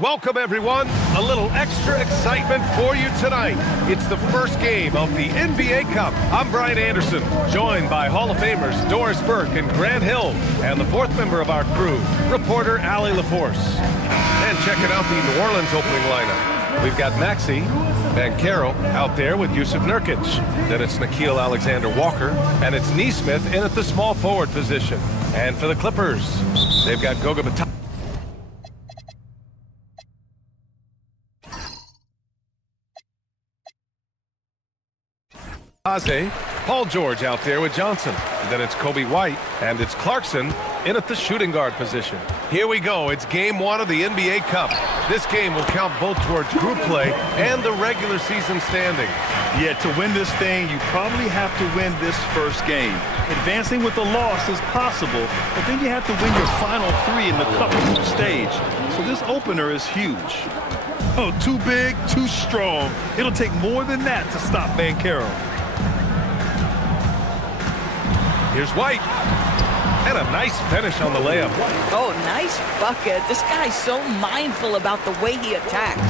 Welcome, everyone. A little extra excitement for you tonight. It's the first game of the NBA Cup. I'm Brian Anderson, joined by Hall of Famers Doris Burke and Grant Hill, and the fourth member of our crew, reporter Allie LaForce. And checking out the New Orleans opening lineup. We've got Maxey Banchero out there with Jusuf Nurkic. Then it's Nickeil Alexander-Walker, and it's Nesmith in at the small forward position. And for the Clippers, they've got Goga Bitadze. Paul George out there with Johnson. Then it's Kobe White, and it's Clarkson in at the shooting guard position. Here we go. It's game one of the NBA Cup. This game will count both towards group play and the regular season standings. Yeah, to win this thing, you probably have to win this first game. Advancing with a loss is possible, but then you have to win your final three in the Cup group stage. So this opener is huge. Oh, too big, too strong. It'll take more than that to stop Banchero. Here's White. And a nice finish on the layup. Oh, nice bucket. This guy's so mindful about the way he attacks.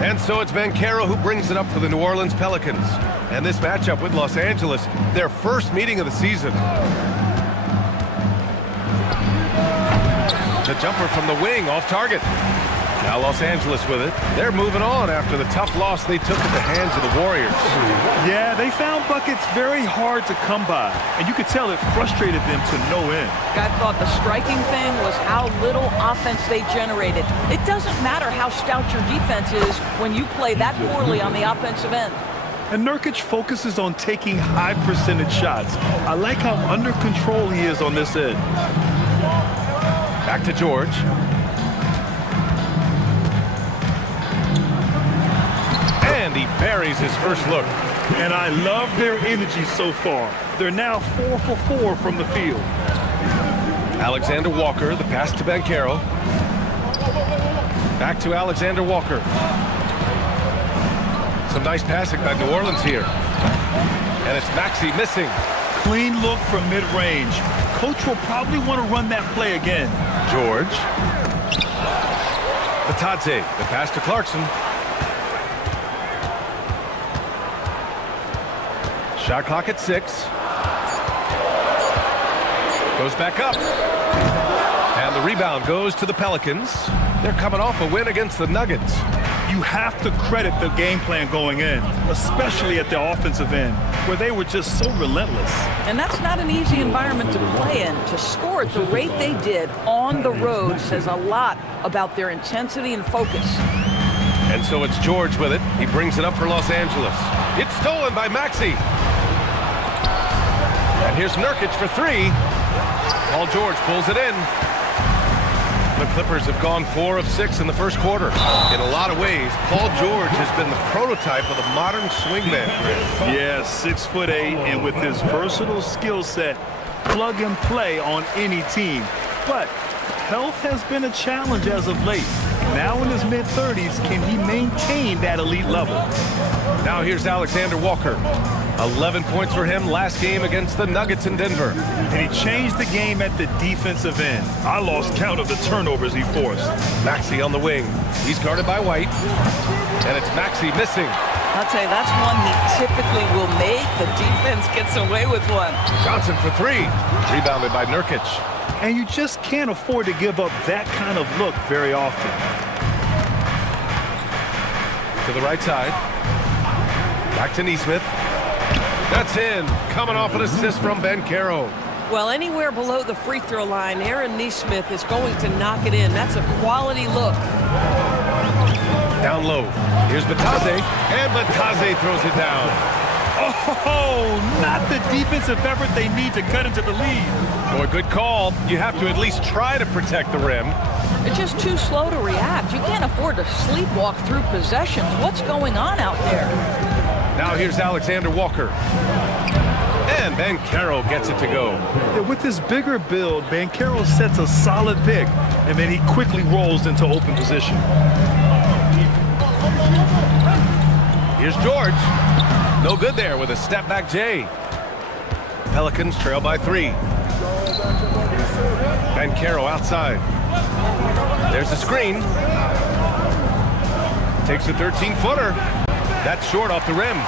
And so it's Banchero who brings it up for the New Orleans Pelicans. And this matchup with Los Angeles, their first meeting of the season. The jumper from the wing, off target. Now Los Angeles with it. They're moving on after the tough loss they took at the hands of the Warriors. Yeah, they found buckets very hard to come by, and you could tell it frustrated them to no end. I thought the striking thing was how little offense they generated. It doesn't matter how stout your defense is when you play that poorly on the offensive end. And Nurkic focuses on taking high percentage shots. I like how under control he is on this end. Back to George. And he buries his first look. And I love their energy so far. They're now 4 for 4 from the field. Alexander-Walker, the pass to Banchero. Back to Alexander-Walker. Some nice passing by New Orleans here. And it's Maxey missing. Clean look from mid-range. Coach will probably want to run that play again. George. Bitadze, the pass to Clarkson. Shot clock at 6. Goes back up. And the rebound goes to the Pelicans. They're coming off a win against the Nuggets. You have to credit the game plan going in, especially at the offensive end, where they were just so relentless. And that's not an easy environment to play in. To score at the rate they did on the road says a lot about their intensity and focus. And so it's George with it. He brings it up for Los Angeles. It's stolen by Maxey. And here's Nurkic for 3. Paul George pulls it in. The Clippers have gone 4 of 6 in the first quarter. In a lot of ways, Paul George has been the prototype of the modern swingman. Yeah, 6'8", and with his versatile skill set, plug and play on any team. But health has been a challenge as of late. Now in his mid-30s, can he maintain that elite level? Now here's Alexander-Walker. 11 points for him last game against the Nuggets in Denver. And he changed the game at the defensive end. I lost count of the turnovers he forced. Maxey on the wing. He's guarded by White. And it's Maxey missing. I'll tell you, that's one he typically will make. The defense gets away with one. Johnson for 3. Rebounded by Nurkic. And you just can't afford to give up that kind of look very often. To the right side. Back to Nesmith. That's in. Coming off an assist from Banchero. Well, anywhere below the free throw line, Aaron Nesmith is going to knock it in. That's a quality look. Down low. Here's Bitadze. And Bitadze throws it down. Oh, not the defensive effort they need to cut into the lead. Boy, good call. You have to at least try to protect the rim. They're just too slow to react. You can't afford to sleepwalk through possessions. What's going on out there? Now here's Alexander-Walker. And Banchero gets it to go. With his bigger build, Banchero sets a solid pick, and then he quickly rolls into open position. Here's George. No good there with a step-back J. Pelicans trail by 3. Banchero outside. There's a screen. takes a 13-footer. That's short off the rim.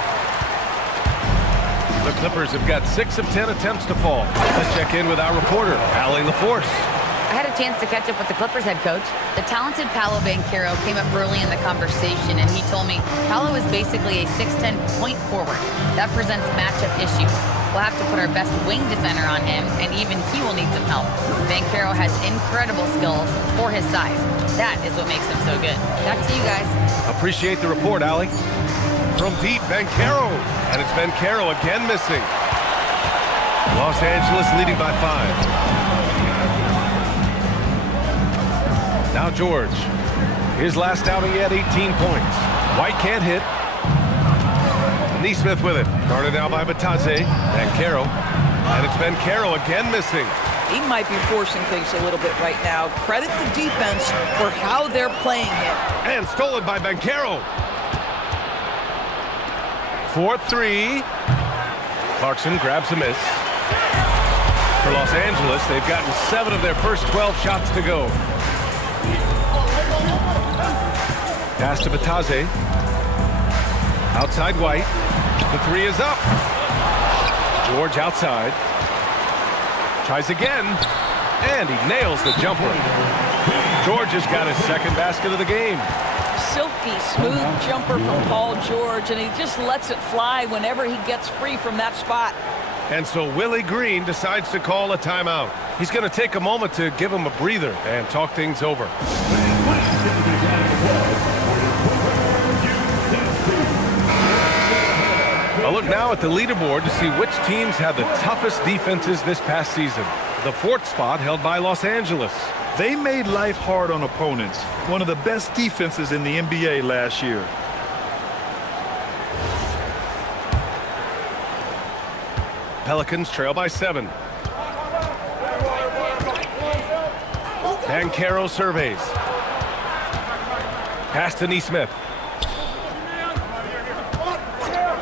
The Clippers have got 6 of 10 attempts to fall. Let's check in with our reporter, Allie LaForce. I had a chance to catch up with the Clippers head coach. The talented Paolo Banchero came up early in the conversation, and he told me Paolo is basically a 6'10" point forward. That presents matchup issues. We'll have to put our best wing defender on him, and even he will need some help. Banchero has incredible skills for his size. That is what makes him so good. Back to you guys. Appreciate the report, Allie. From deep, Banchero. And it's Banchero again missing. Los Angeles leading by 5. Now George. His last outing, he had 18 points. White can't hit. Nesmith with it. Guarded now by Batadze. Banchero. And it's Banchero again missing. He might be forcing things a little bit right now. Credit the defense for how they're playing him. And stolen by Banchero. 4-3. Clarkson grabs a miss. For Los Angeles, they've gotten 7 of their first 12 shots to go. Pass to Batadze. Outside White. The 3 is up. George outside. Tries again. And he nails the jumper. George has got his second basket of the game. Silky smooth jumper from Paul George, and he just lets it fly whenever he gets free from that spot. And so Willie Green decides to call a timeout. He's going to take a moment to give him a breather and talk things over. A look now at the leaderboard to see which teams had the toughest defenses this past season. The 4th spot held by Los Angeles. They made life hard on opponents. One of the best defenses in the NBA last year. Pelicans trail by 7. Banchero surveys. Pass to Nesmith.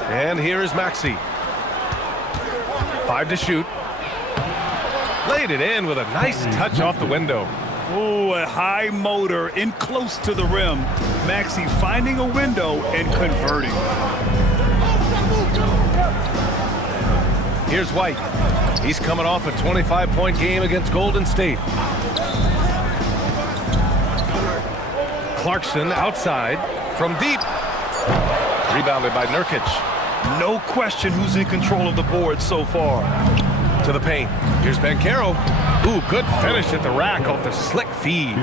And here is Maxey. 5 to shoot. Laid it in with a nice touch off the window. Oh, a high motor in close to the rim. Maxey finding a window and converting. Here's White. He's coming off a 25-point game against Golden State. Clarkson outside from deep. Rebounded by Nurkic. No question who's in control of the board so far. To the paint. Here's Banchero. Ooh, good finish at the rack off the slick feed.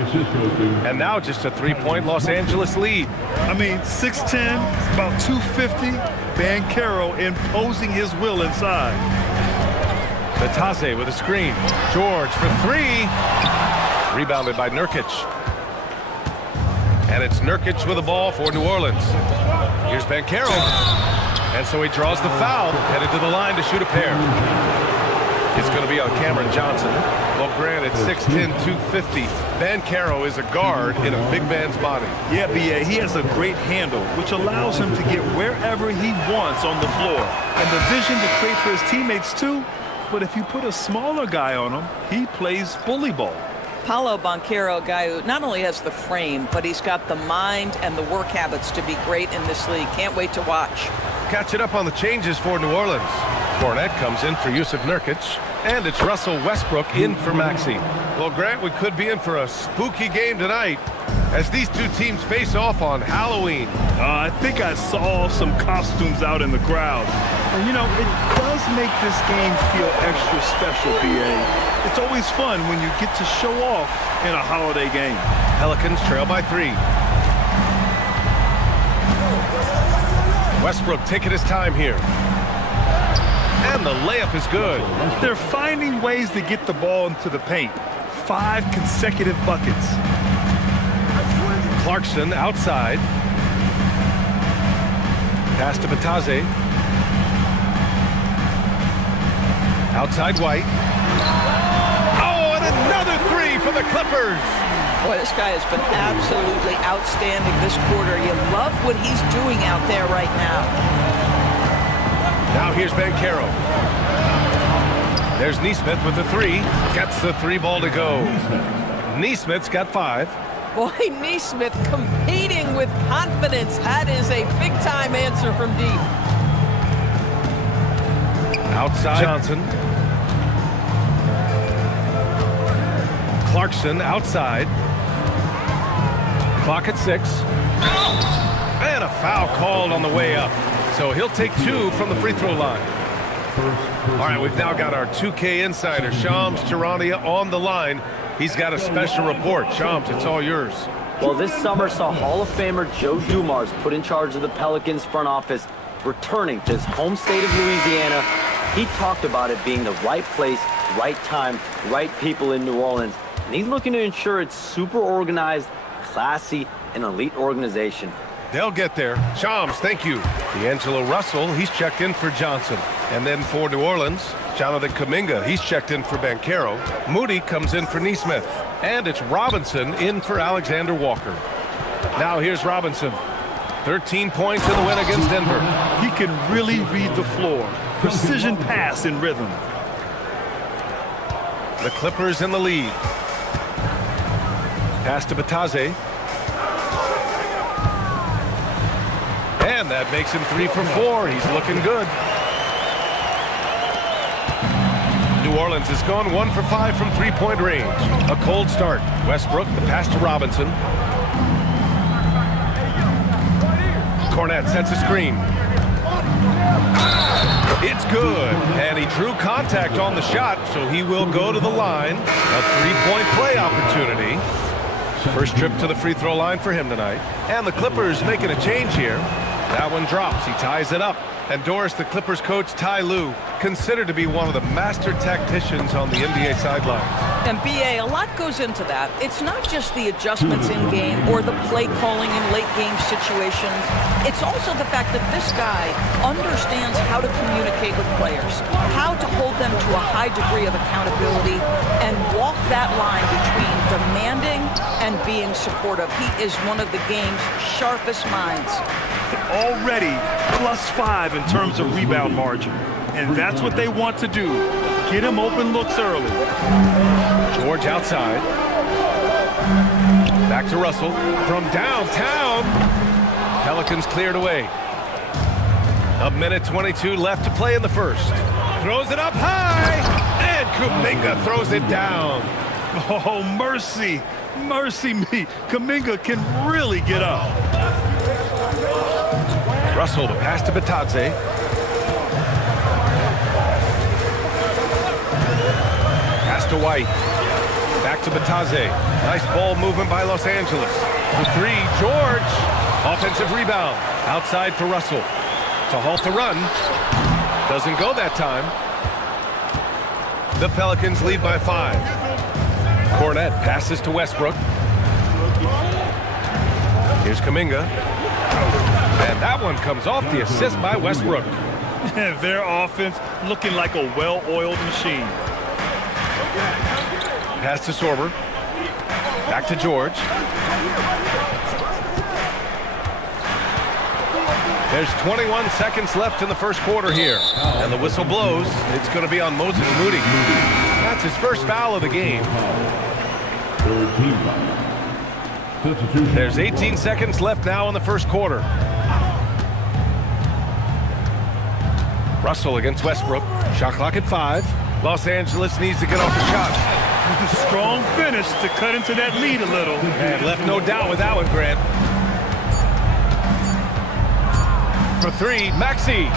And now just a 3-point Los Angeles lead. I mean, 6'10", about 250. Banchero imposing his will inside. Batadze with a screen. George for 3. Rebounded by Nurkic. And it's Nurkic with the ball for New Orleans. Here's Banchero. And so he draws the foul, headed to the line to shoot a pair. It's going to be on Cameron Johnson. Well, granted, 6'10", 250. Banchero is a guard in a big man's body. Yeah, B.A., he has a great handle, which allows him to get wherever he wants on the floor. And the vision to create for his teammates, too. But if you put a smaller guy on him, he plays bully ball. Paolo Banchero, a guy who not only has the frame, but he's got the mind and the work habits to be great in this league. Can't wait to watch. Catching up on the changes for New Orleans. Fournette comes in for Jusuf Nurkic, and it's Russell Westbrook in for Maxey. Well, Grant, we could be in for a spooky game tonight as these two teams face off on Halloween. I think I saw some costumes out in the crowd. And, you know, it does make this game feel extra special, B.A. It's always fun when you get to show off in a holiday game. Pelicans trail by 3. Westbrook taking his time here. And the layup is good. They're finding ways to get the ball into the paint. 5 consecutive buckets. Clarkson outside. Pass to Batadze. Outside White. Oh, and another 3 for the Clippers. Boy, this guy has been absolutely outstanding this quarter. You love what he's doing out there right now. Now here's Banchero. There's Nesmith with the 3. Gets the 3 ball to go. Nesmith's got 5. Boy, Nesmith competing with confidence. That is a big-time answer from deep. Outside Johnson. Clarkson outside. Clock at 6. And a foul called on the way up. So he'll take 2 from the free throw line. All right, we've now got our 2K insider, Shams Charania, on the line. He's got a special report. Shams, it's all yours. Well, this summer saw Hall of Famer Joe Dumars put in charge of the Pelicans front office, returning to his home state of Louisiana. He talked about it being the right place, right time, right people in New Orleans. And he's looking to ensure it's super organized, classy, and elite organization. They'll get there. Shams, thank you. D'Angelo Russell, he's checked in for Johnson. And then for New Orleans, Jonathan Kuminga, he's checked in for Banchero. Moody comes in for Nesmith. And it's Robinson in for Alexander Walker. Now here's Robinson. 13 points in the win against Denver. He can really read the floor. Precision pass in rhythm. The Clippers in the lead. Pass to Bataze. And that makes him 3 for 4. He's looking good. New Orleans has gone 1 for 5 from three-point range. A cold start. Westbrook, the pass to Robinson. Cornette sets a screen. It's good. And he drew contact on the shot, so he will go to the line. A three-point play opportunity. First trip to the free throw line for him tonight. And the Clippers making a change here. That one drops. He ties it up. And Doris, the Clippers coach, Ty Lue, considered to be one of the master tacticians on the NBA sidelines. And B.A., a lot goes into that. It's not just the adjustments in game or the play calling in late game situations. It's also the fact that this guy understands how to communicate with players, how to hold them to a high degree of accountability, and walk that line between demanding and being supportive. He is one of the game's sharpest minds. Already +5 in terms of rebound margin. And that's what they want to do. Get him open looks early. George outside. Back to Russell from downtown. Pelicans cleared away. A minute 22 left to play in the first. Throws it up high. And Kuminga throws it down. Oh, mercy. Mercy me. Kuminga can really get up. Russell to pass to Bataze. Pass to White. Back to Bataze. Nice ball movement by Los Angeles. For 3, George. Offensive rebound. Outside for Russell. To halt the run. Doesn't go that time. The Pelicans lead by 5. Cornette passes to Westbrook. Here's Kuminga. And that one comes off the assist by Westbrook. Their offense looking like a well-oiled machine. Pass to Sorber. Back to George. There's 21 seconds left in the first quarter here. And the whistle blows. It's going to be on Moses Moody. That's his first foul of the game. There's 18 seconds left now in the first quarter. Russell against Westbrook. Shot clock at 5. Los Angeles needs to get off the shot. Strong finish to cut into that lead a little. And left no doubt with that one, Grant. For 3, Maxey.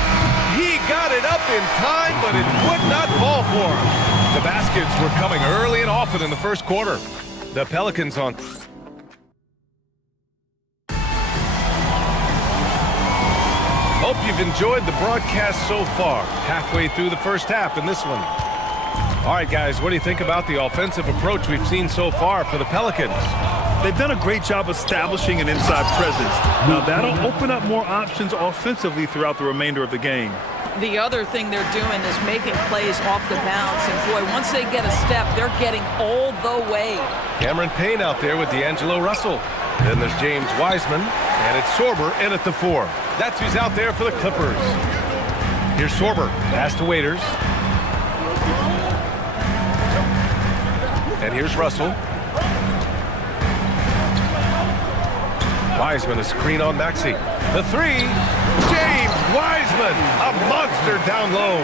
He got it up in time, but it would not fall for him. The baskets were coming early and often in the first quarter. The Pelicans on. Hope you've enjoyed the broadcast so far. Halfway through the first half in this one. All right, guys, what do you think about the offensive approach we've seen so far for the Pelicans? They've done a great job establishing an inside presence. Now, that'll open up more options offensively throughout the remainder of the game. The other thing they're doing is making plays off the bounce. And, boy, once they get a step, they're getting all the way. Cameron Payne out there with D'Angelo Russell. Then there's James Wiseman, and it's Sorber in at the 4. That's who's out there for the Clippers. Here's Sorber. Pass to Waiters. And here's Russell. Wiseman, a screen on Maxey. The three, James Wiseman, a monster down low.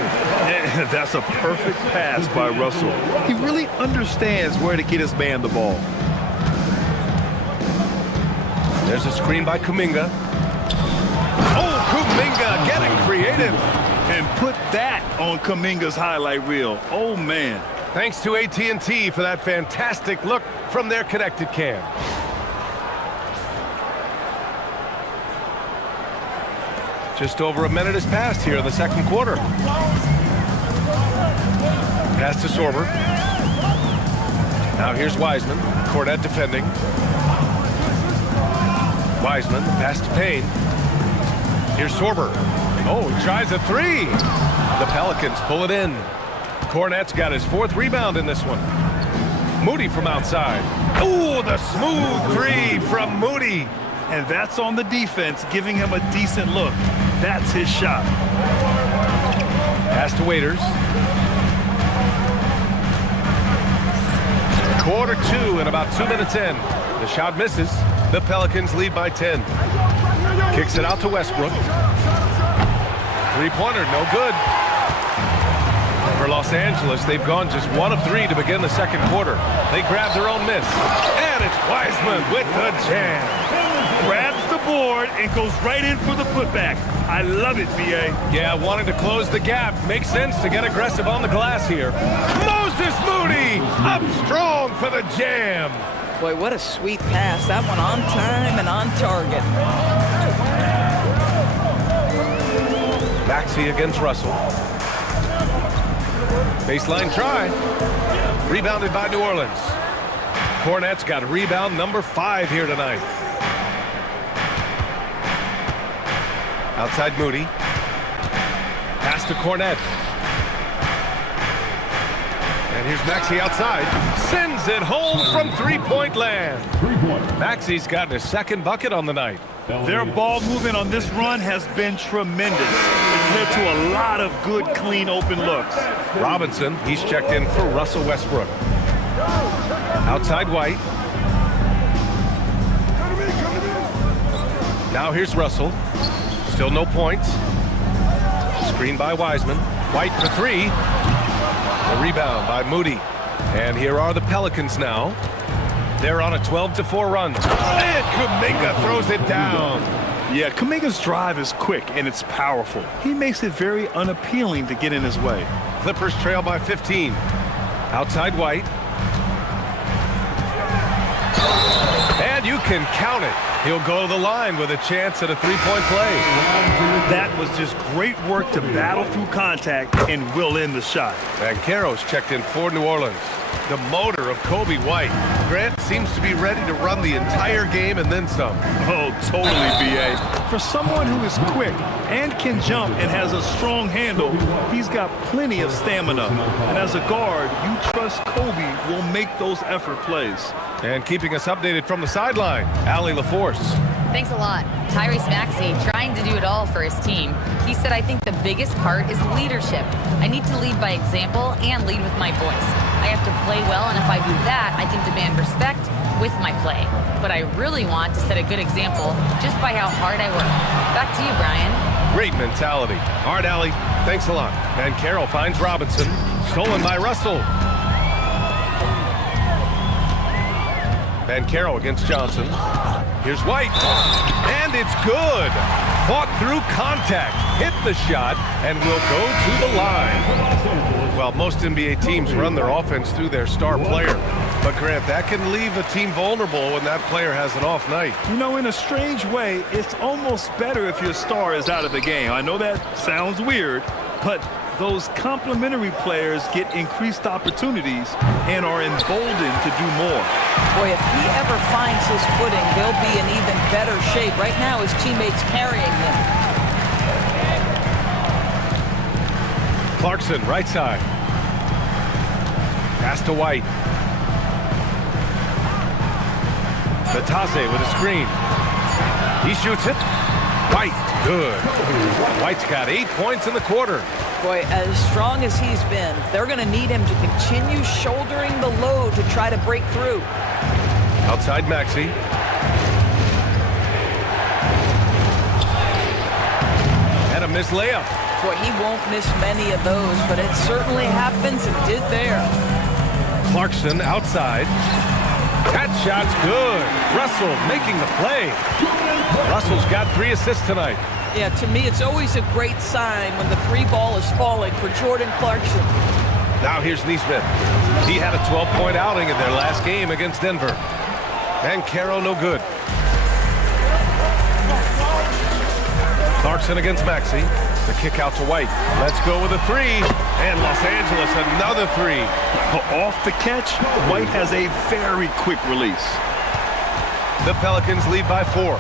And that's a perfect pass by Russell. He really understands where to get his man the ball. There's a screen by Kuminga. Oh, Kuminga getting creative. And put that on Kuminga's highlight reel. Oh, man. Thanks to AT&T for that fantastic look from their connected cam. Just over a minute has passed here in the second quarter. Pass to Sorber. Now here's Wiseman. Kornet defending. Wiseman, pass to Payne. Here's Sorber. Oh, he tries a three. The Pelicans pull it in. Kornet's got his fourth rebound in this one. Moody from outside. Oh, the smooth three from Moody. And that's on the defense, giving him a decent look. That's his shot. Pass to Waiters. Quarter two and about 2 minutes in. The shot misses. The Pelicans lead by 10. Kicks it out to Westbrook. Three-pointer, no good. For Los Angeles, they've gone just 1 of 3 to begin the second quarter. They grab their own miss. And it's Wiseman with the jam. Grabs the board and goes right in for the putback. I love it, B.A. Yeah, wanting to close the gap. Makes sense to get aggressive on the glass here. Moses Moody up strong for the jam. Boy, what a sweet pass. That one on time and on target. Maxey against Russell. Baseline try. Rebounded by New Orleans. Kornet's got rebound number 5 here tonight. Outside Moody. Pass to Kornet. And here's Maxey outside. Sends it home from three-point land. Maxey's gotten his second bucket on the night. Their ball movement on this run has been tremendous. It's led to a lot of good, clean, open looks. Robinson, he's checked in for Russell Westbrook. Outside White. Now here's Russell. Still no points. Screen by Wiseman. White for 3. The rebound by Moody. And here are the Pelicans now. They're on a 12-4 run. And Kuminga throws it down. Yeah, Kuminga's drive is quick and it's powerful. He makes it very unappealing to get in his way. Clippers trail by 15. Outside White. And you can count it. He'll go to the line with a chance at a three-point play. That was just great work to battle through contact and will end the shot. Banchero's checked in for New Orleans. The motor of Coby White. Grant seems to be ready to run the entire game and then some. Oh, totally, B.A. For someone who is quick and can jump and has a strong handle, he's got plenty of stamina. And as a guard, you trust Coby will make those effort plays. And keeping us updated from the sideline, Allie LaForce. Thanks a lot. Tyrese Maxey trying to do it all for his team. He said, I think the biggest part is leadership. I need to lead by example and lead with my voice. I have to play well, and if I do that, I can demand respect with my play. But I really want to set a good example just by how hard I work. Back to you, Brian. Great mentality. All right, Allie, thanks a lot. Banchero finds Robinson. Stolen by Russell. Banchero against Johnson. Here's White. And it's good. Fought through contact. Hit the shot and will go to the line. Well, most NBA teams run their offense through their star player. But, Grant, that can leave a team vulnerable when that player has an off night. You know, in a strange way, it's almost better if your star is out of the game. I know that sounds weird, but those complementary players get increased opportunities and are emboldened to do more. Boy, if he ever finds his footing, he'll be in even better shape. Right now, his teammates carrying him. Clarkson, right side. Pass to White. Batase with a screen. He shoots it. White, good. White's got 8 points in the quarter. Boy, as strong as he's been, they're going to need him to continue shouldering the load to try to break through. Outside Maxey. miss layup. Boy, he won't miss many of those, but it certainly happens and did there. Clarkson outside. That shot's good. Russell making the play. Russell's got 3 assists tonight. Yeah, to me, it's always a great sign when the 3 ball is falling for Jordan Clarkson. Now here's Neesmith. He had a 12-point outing in their last game against Denver. And Caro no good. Clarkson against Maxey. The kick out to White. Let's go with a 3. And Los Angeles another 3. Off the catch, White has a very quick release. The Pelicans lead by 4.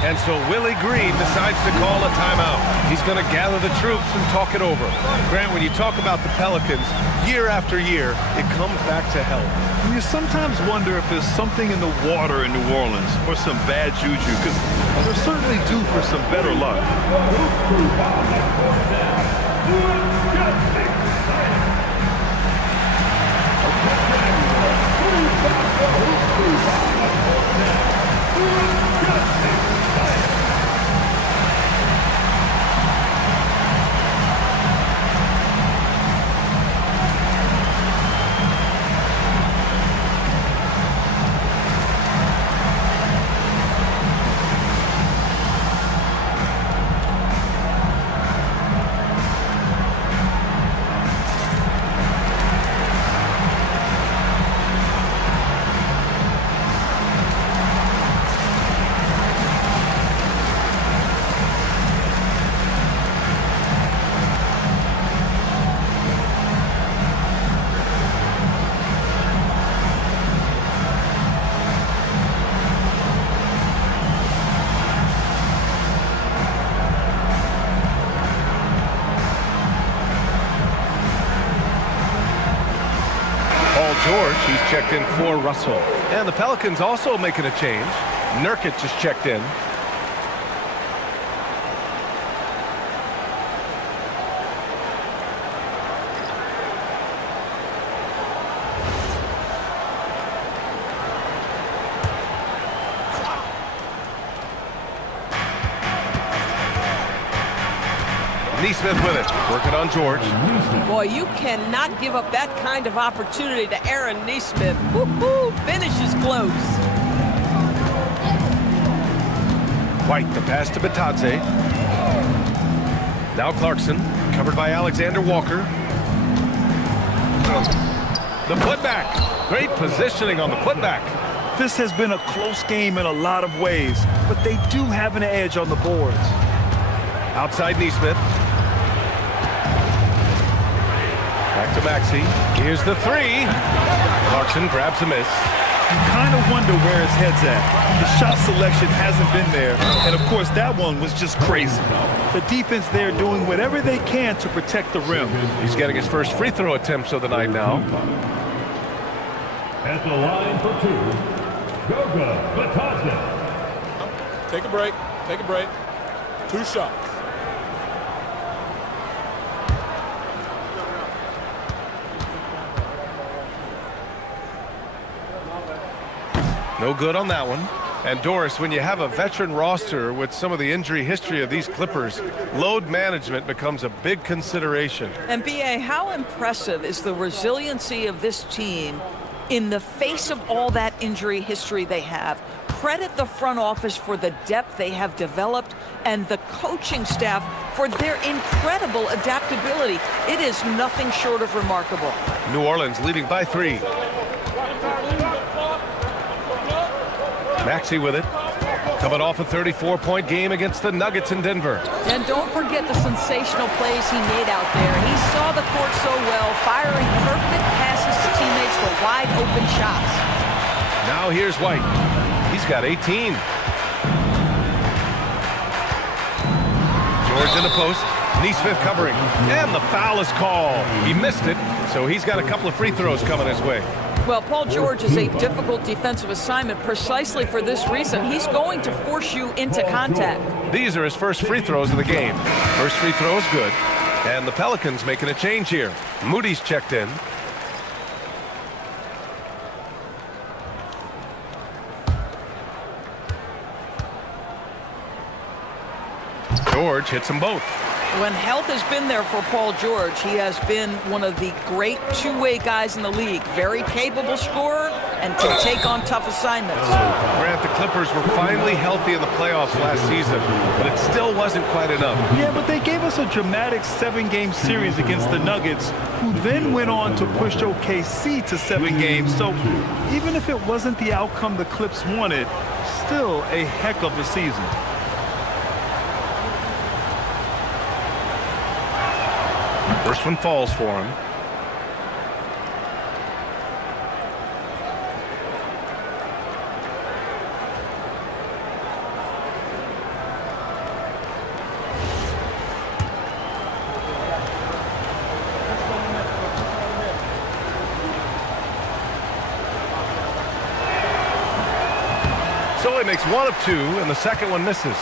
And so Willie Green decides to call a timeout. He's going to gather the troops and talk it over. Grant, when you talk about the Pelicans, year after year, it comes back to health. You sometimes wonder if there's something in the water in New Orleans or some bad juju, because they're certainly due for some better luck. George, he's checked in for Russell. And the Pelicans also making a change. Nurkic just checked in. Neesmith with it, working on George. Boy, you cannot give up that kind of opportunity to Aaron Neesmith. Woo-hoo, finish is close. White, the pass to Batadze. Now Clarkson, covered by Alexander Walker. The putback, great positioning on the putback. This has been a close game in a lot of ways, but they do have an edge on the boards. Outside Neesmith. Back to Maxey. Here's the 3. Clarkson grabs a miss. You kind of wonder where his head's at. The shot selection hasn't been there. And, of course, that one was just crazy. The defense there doing whatever they can to protect the rim. He's getting his first free throw attempts of the night now. At the line for 2, Goga Batadze. Take a break. Take a break. 2 shots. No good on that one. And Doris, when you have a veteran roster with some of the injury history of these Clippers, load management becomes a big consideration. And B.A., how impressive is the resiliency of this team in the face of all that injury history they have? Credit the front office for the depth they have developed and the coaching staff for their incredible adaptability. It is nothing short of remarkable. New Orleans leading by 3. Maxey with it. Coming off a 34-point game against the Nuggets in Denver. And don't forget the sensational plays he made out there. He saw the court so well, firing perfect passes to teammates for wide open shots. Now here's White. He's got 18. George in the post. Neesmith covering. And the foul is called. He missed it, so he's got a couple of free throws coming his way. Well, Paul George is a difficult defensive assignment precisely for this reason. He's going to force you into contact. These are his first free throws of the game. First free throw is good. And the Pelicans making a change here. Moody's checked in. George hits them both. When health has been there for Paul George, he has been one of the great two-way guys in the league. Very capable scorer and can take on tough assignments. Grant, the Clippers were finally healthy in the playoffs last season, but it still wasn't quite enough. Yeah, but they gave us a dramatic 7-game series against the Nuggets, who then went on to push OKC to 7 games. So even if it wasn't the outcome the Clips wanted, still a heck of a season. First one falls for him. So he makes 1 of 2, and the second one misses.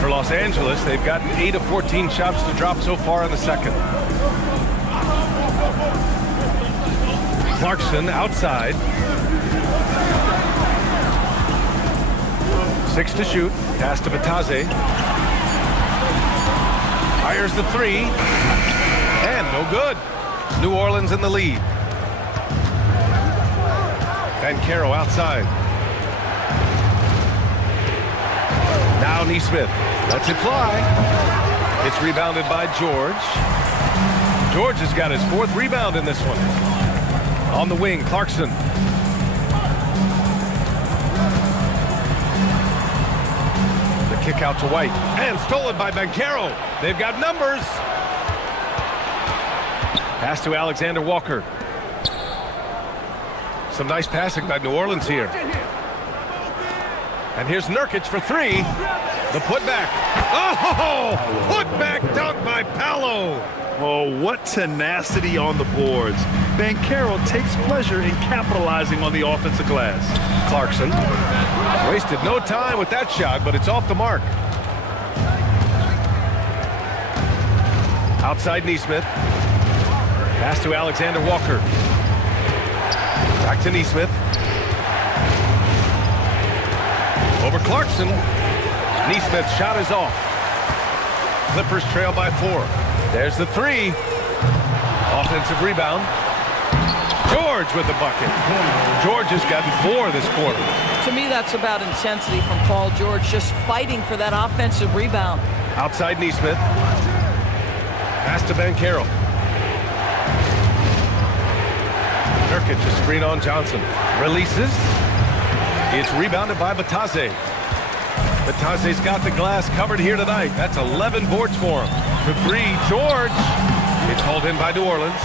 For Los Angeles, they've gotten 8 of 14 shots to drop so far in the second. Clarkson outside. 6 to shoot. Pass to Batase. Fires the 3. And no good. New Orleans in the lead. Banchero outside. Now Nesmith lets it fly. It's rebounded by George. George has got his 4th rebound in this one. On the wing, Clarkson. The kick out to White. And stolen by Banchero. They've got numbers. Pass to Alexander Walker. Some nice passing by New Orleans here. And here's Nurkic for 3. The putback. Oh, putback dunk by Paolo. Oh, what tenacity on the boards. Banchero takes pleasure in capitalizing on the offensive glass. Clarkson wasted no time with that shot, but it's off the mark. Outside Nesmith. Pass to Alexander Walker. Back to Nesmith. Over Clarkson. Nesmith's shot is off. Clippers trail by 4. There's the 3. Offensive rebound. George with the bucket. George has gotten 4 this quarter. To me, that's about intensity from Paul George, just fighting for that offensive rebound. Outside Nesmith. Pass to Banchero. Nurkic, a screen on Johnson. Releases. It's rebounded by Batase. Batase's got the glass covered here tonight. That's 11 boards for him. For 3, George. It's hauled in by New Orleans.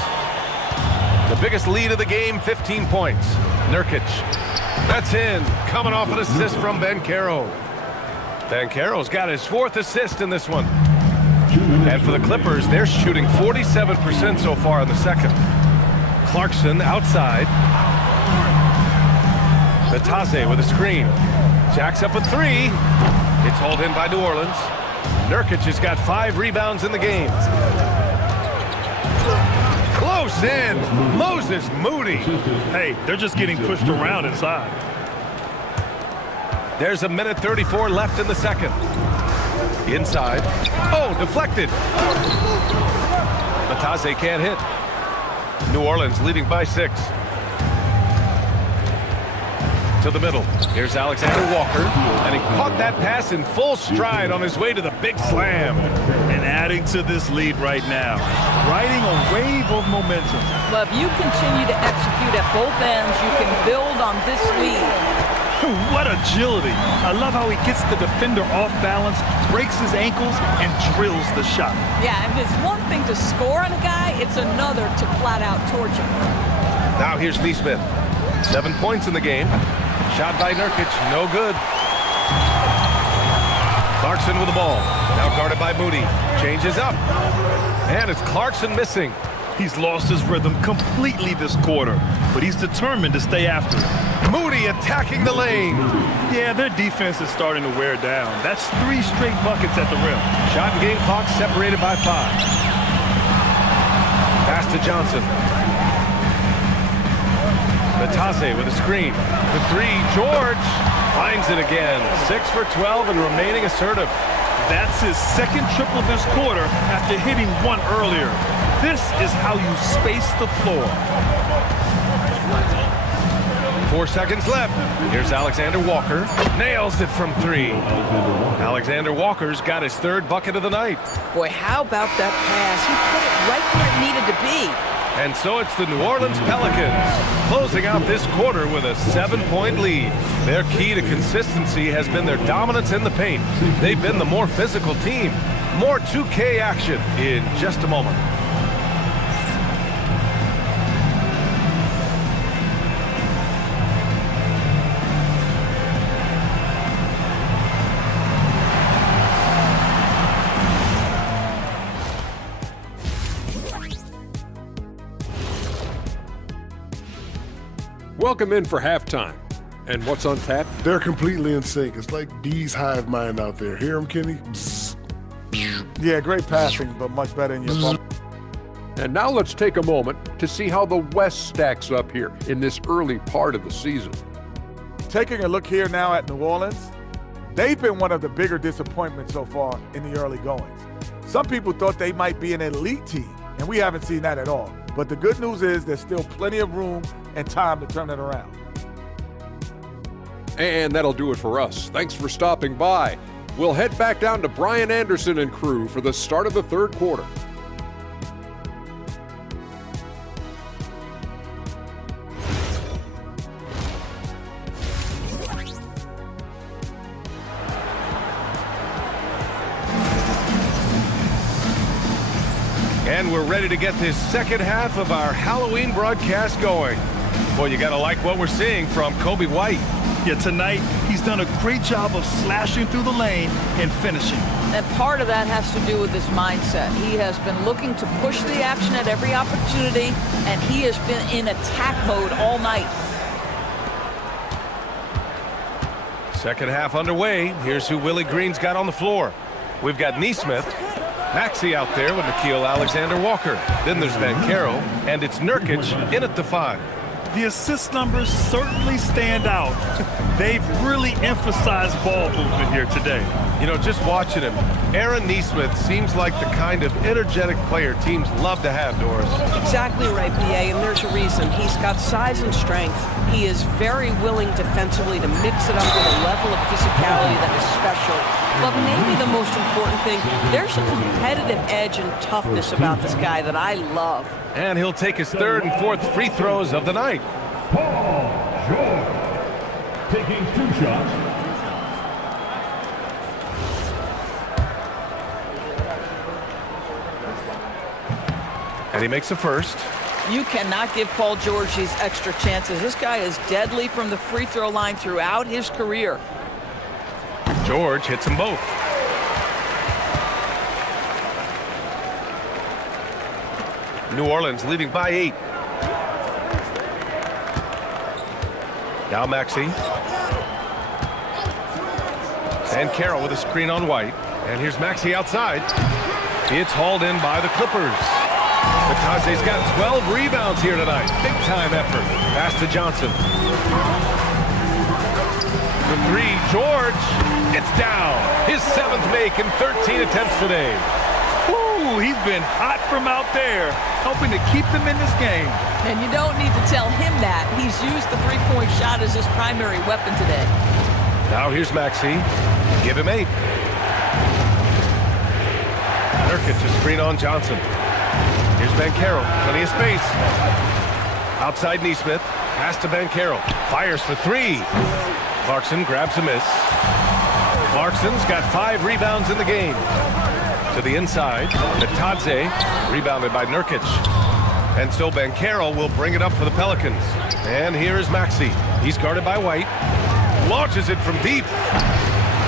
The biggest lead of the game, 15 points. Nurkic. That's in. Coming off an assist from Banchero. Banchero's got his 4th assist in this one. And for the Clippers, they're shooting 47% so far in the second. Clarkson outside. Batase with a screen. Jacks up a 3. It's hauled in by New Orleans. Nurkic has got 5 rebounds in the game. Close in. Moses Moody. Hey, they're just getting pushed around inside. There's a minute 34 left in the second. Inside. Oh, deflected. Batase can't hit. New Orleans leading by 6. To the middle. Here's Alexander Walker. And he caught that pass in full stride on his way to the big slam. And adding to this lead right now. Riding a wave of momentum. But if you continue to execute at both ends, you can build on this lead. What agility. I love how he gets the defender off balance, breaks his ankles, and drills the shot. Yeah, and it's one thing to score on a guy, it's another to flat out torch him. Now here's Nesmith. 7 points in the game. Shot by Nurkic, no good. Clarkson with the ball. Now guarded by Moody. Changes up. And it's Clarkson missing. He's lost his rhythm completely this quarter, but he's determined to stay after it. Moody attacking the lane. Yeah, their defense is starting to wear down. That's 3 straight buckets at the rim. Shot and game clock separated by 5. Pass to Johnson. Batase with a screen. For 3, George finds it again. 6 for 12 and remaining assertive. That's his second triple this quarter after hitting one earlier. This is how you space the floor. 4 seconds left. Here's Alexander Walker. Nails it from 3. Alexander Walker's got his 3rd bucket of the night. Boy, how about that pass? He put it right where it needed to be. And so it's the New Orleans Pelicans closing out this quarter with a 7-point lead. Their key to consistency has been their dominance in the paint. They've been the more physical team. More 2K action in just a moment. Welcome in for halftime. And what's on tap? They're completely in sync. It's like bees hive mind out there. Hear them, Kenny? Bzz. Yeah, great passing, but much better in your bump. And now let's take a moment to see how the West stacks up here in this early part of the season. Taking a look here now at New Orleans, they've been one of the bigger disappointments so far in the early goings. Some people thought they might be an elite team, and we haven't seen that at all. But the good news is there's still plenty of room and time to turn it around. And that'll do it for us. Thanks for stopping by. We'll head back down to Brian Anderson and crew for the start of the 3rd quarter. And we're ready to get this second half of our Halloween broadcast going. Boy, you gotta like what we're seeing from Coby White. Yeah, tonight he's done a great job of slashing through the lane and finishing. And part of that has to do with his mindset. He has been looking to push the action at every opportunity, and he has been in attack mode all night. Second half underway. Here's who Willie Green's got on the floor. We've got Nesmith, Maxey out there with Nickeil Alexander-Walker. Then there's Banchero, and it's Nurkic in at the 5. The assist numbers certainly stand out. They've really emphasized ball movement here today. You know, just watching him, Aaron Nesmith seems like the kind of energetic player teams love to have, Doris. Exactly right, B.A., and there's a reason. He's got size and strength. He is very willing defensively to mix it up with a level of physicality that is special. But maybe the most important thing, there's a competitive edge and toughness about this guy that I love. And he'll take his 3rd and 4th free throws of the night. Paul George taking 2 shots. And he makes the first. You cannot give Paul George these extra chances. This guy is deadly from the free throw line throughout his career. George hits them both. New Orleans leading by 8. Now Maxey. And Carroll with a screen on White. And here's Maxey outside. It's hauled in by the Clippers. Batase's got 12 rebounds here tonight. Big time effort. Pass to Johnson. For 3, George. It's down. His 7th make in 13 attempts today. Ooh, he's been hot from out there, helping to keep them in this game. And you don't need to tell him that. He's used the three-point shot as his primary weapon today. Now here's Maxey. Give him 8. Nurkic to screen on Johnson. Here's Banchero. Plenty of space. Outside Nesmith. Pass to Banchero. Fires for 3. Clarkson grabs a miss. Clarkson's got 5 rebounds in the game. To the inside. Bitadze. Rebounded by Nurkic. And so Banchero will bring it up for the Pelicans. And here is Maxey. He's guarded by White. Launches it from deep.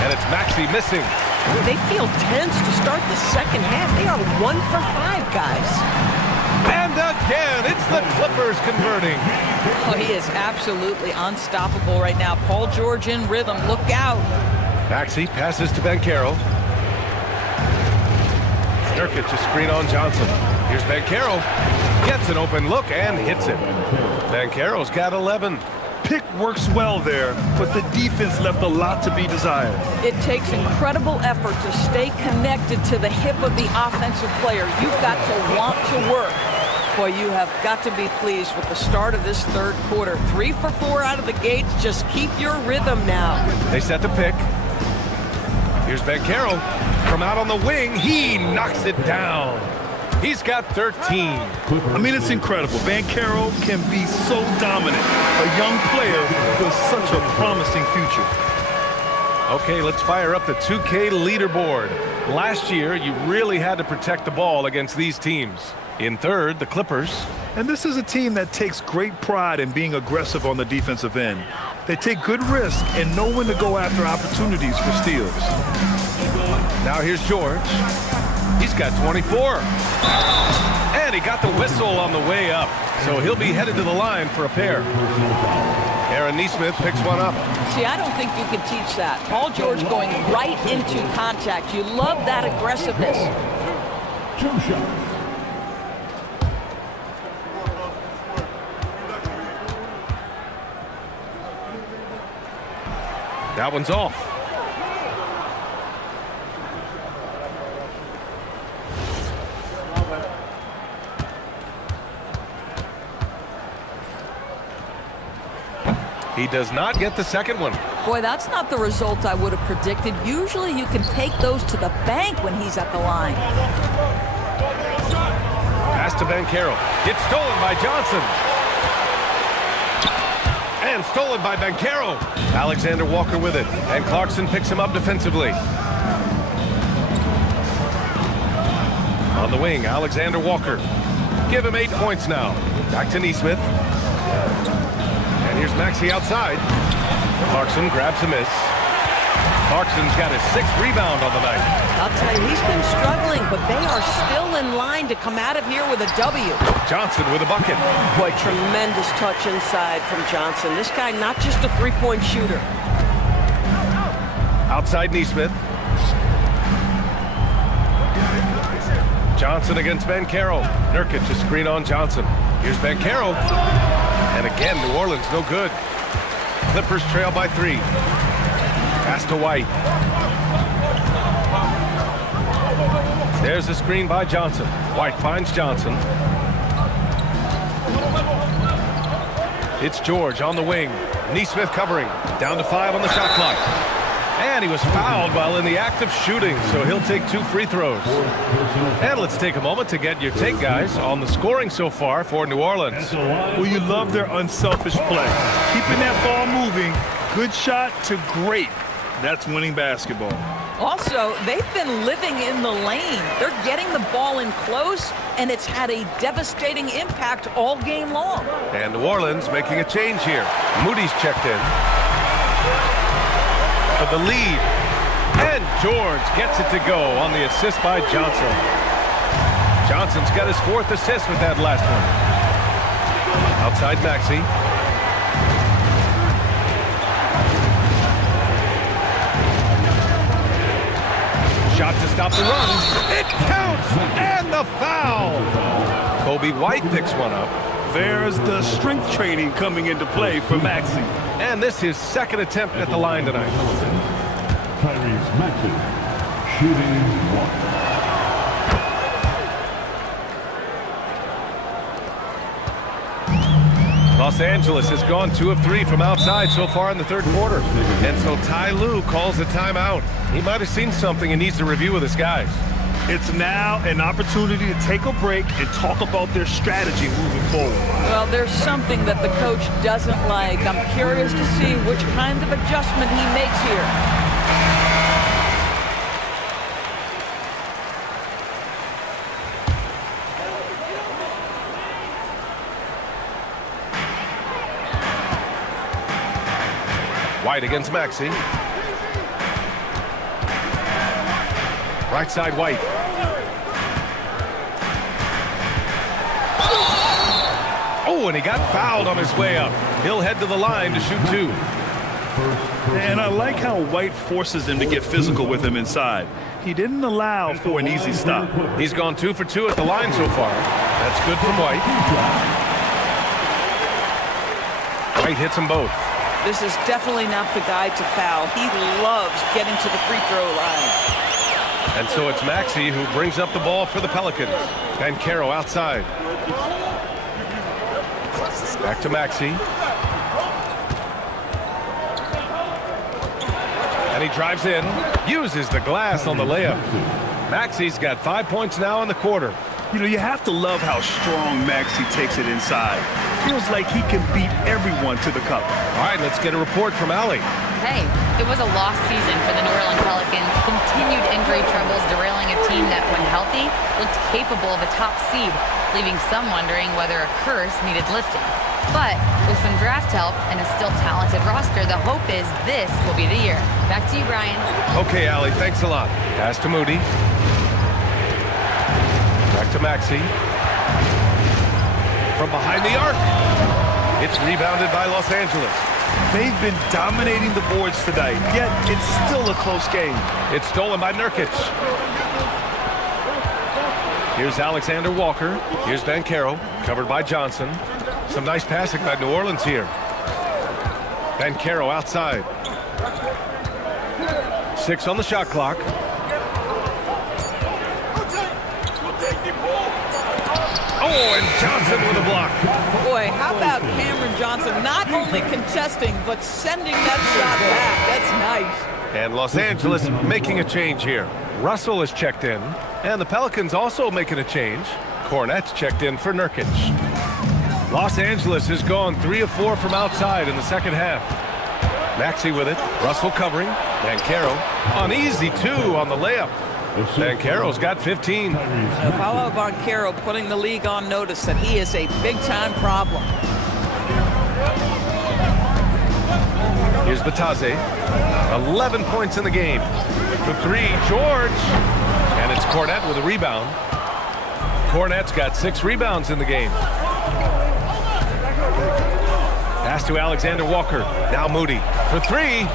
And it's Maxey missing. They feel tense to start the second half. They are 1 for 5, guys. And again, it's the Clippers converting. Oh, he is absolutely unstoppable right now. Paul George in rhythm. Look out. Maxey passes to Banchero. Nurkic a screen on Johnson. Here's Banchero. Gets an open look and hits it. Banchero's got 11. pick works well there, but the defense left a lot to be desired. It takes incredible effort to stay connected to the hip of the offensive player. You've got to want to work. Boy, you have got to be pleased with the start of this third quarter. 3 for 4 out of the gates. Just keep your rhythm now. They set the pick. Here's Banchero from out on the wing. He knocks it down. He's got 13. I mean, it's incredible. Banchero can be so dominant. A young player with such a promising future. Okay, let's fire up the 2K leaderboard. Last year, you really had to protect the ball against these teams. In third, the Clippers. And this is a team that takes great pride in being aggressive on the defensive end. They take good risks and know when to go after opportunities for steals. Now here's George. He's got 24. And he got the whistle on the way up. So he'll be headed to the line for a pair. Aaron Nesmith picks one up. See, I don't think you can teach that. Paul George going right into contact. You love that aggressiveness. 2 shots. That one's off. He does not get the second one. Boy, that's not the result I would have predicted. Usually you can take those to the bank when he's at the line. Pass to Banchero. It's stolen by Johnson. And stolen by Banchero. Alexander Walker with it. And Clarkson picks him up defensively. On the wing, Alexander Walker. Give him 8 points now. Back to Nesmith. And here's Maxey outside. Clarkson grabs a miss. Clarkson's got his 6th rebound on the night. I'll tell you, he's been struggling, but they are still in line to come out of here with a W. Johnson with a bucket. Boy, tremendous touch inside from Johnson. This guy, not just a three-point shooter. Outside Nesmith. Johnson against Banchero. Nurkic a screen on Johnson. Here's Banchero. And again, New Orleans no good. Clippers trail by 3. Pass to White. There's a screen by Johnson. White finds Johnson. It's George on the wing. Nesmith covering. Down to 5 on the shot clock. And he was fouled while in the act of shooting, so he'll take 2 free throws. And let's take a moment to get your take, guys, on the scoring so far for New Orleans. Well, you love their unselfish play. Keeping that ball moving, good shot to great. That's winning basketball. Also, they've been living in the lane. They're getting the ball in close, and it's had a devastating impact all game long. And New Orleans making a change here. Moody's checked in for the lead. And George gets it to go on the assist by Johnson. Johnson's got his 4th assist with that last one. Outside Maxey. Shot to stop the run. It counts! And the foul! Kobe White picks one up. There's the strength training coming into play for Maxey. And this is 2nd attempt at the line tonight. Tyrese Maxey, shooting 1. Los Angeles has gone 2 of 3 from outside so far in the third quarter. And so Ty Lue calls a timeout. He might have seen something and needs to review with his guys. It's now an opportunity to take a break and talk about their strategy moving forward. Well, there's something that the coach doesn't like. I'm curious to see which kind of adjustment he makes here. White against Maxey. Right side White. Oh, and he got fouled on his way up. He'll head to the line to shoot 2. And I like how White forces him to get physical with him inside. He didn't allow for an easy stop. He's gone 2 for 2 at the line so far. That's good from White. White hits them both. This is definitely not the guy to foul. He loves getting to the free throw line. And so it's Maxey who brings up the ball for the Pelicans. Banchero outside. Back to Maxey. And he drives in, uses the glass on the layup. Maxey's got 5 points now in the quarter. You know, you have to love how strong Maxey takes it inside. Feels like he can beat everyone to the cup. All right, let's get a report from Allie. Hey, it was a lost season for the New Orleans Pelicans. Continued injury troubles derailing a team that, when healthy, looked capable of a top seed, leaving some wondering whether a curse needed lifting. But with some draft help and a still talented roster, the hope is this will be the year. Back to you, Brian. Okay, Allie, thanks a lot. Pass to Moody. Back to Maxey. From behind the arc. It's rebounded by Los Angeles. They've been dominating the boards tonight, yet it's still a close game. It's stolen by Nurkic. Here's Alexander Walker. Here's Banchero, covered by Johnson. Some nice passing by New Orleans here. Banchero outside. 6 on the shot clock. Oh, and Johnson with a block. Boy, how about Cameron Johnson not only contesting, but sending that shot back? That's nice. And Los Angeles making a change here. Russell is checked in, and the Pelicans also making a change. Cornet's checked in for Nurkic. Los Angeles has gone 3 of 4 from outside in the second half. Maxey with it. Russell covering. Banchero on easy 2 on the layup. Banchero's got 15. Paolo Banchero putting the league on notice that he is a big-time problem. Here's Batase. 11 points in the game. For 3, George. And it's Cornet with a rebound. Cornet's got 6 rebounds in the game. Pass to Alexander Walker. Now Moody. For 3.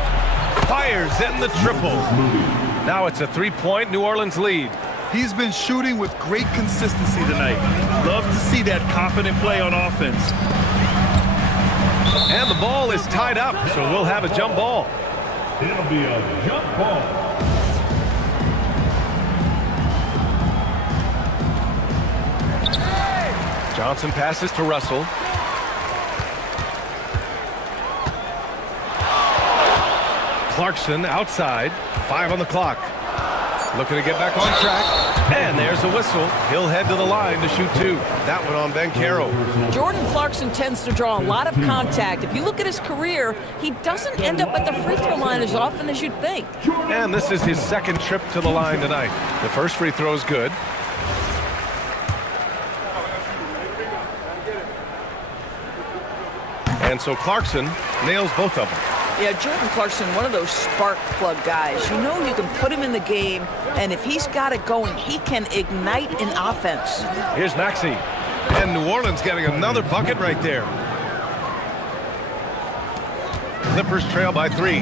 Fires in the triple. Now it's a 3-point New Orleans lead. He's been shooting with great consistency tonight. Love to see that confident play on offense. And the ball is tied up, so we'll have a jump ball. It'll be a jump ball. Johnson passes to Russell. Clarkson outside. 5 on the clock. Looking to get back on track. And there's a whistle. He'll head to the line to shoot 2. That one on Banchero. Jordan Clarkson tends to draw a lot of contact. If you look at his career, he doesn't end up at the free throw line as often as you'd think. And this is his second trip to the line tonight. The first free throw is good. And so Clarkson nails both of them. Yeah, Jordan Clarkson, one of those spark plug guys. You know you can put him in the game, and if he's got it going, he can ignite an offense. Here's Maxey. And New Orleans getting another bucket right there. Clippers trail by 3.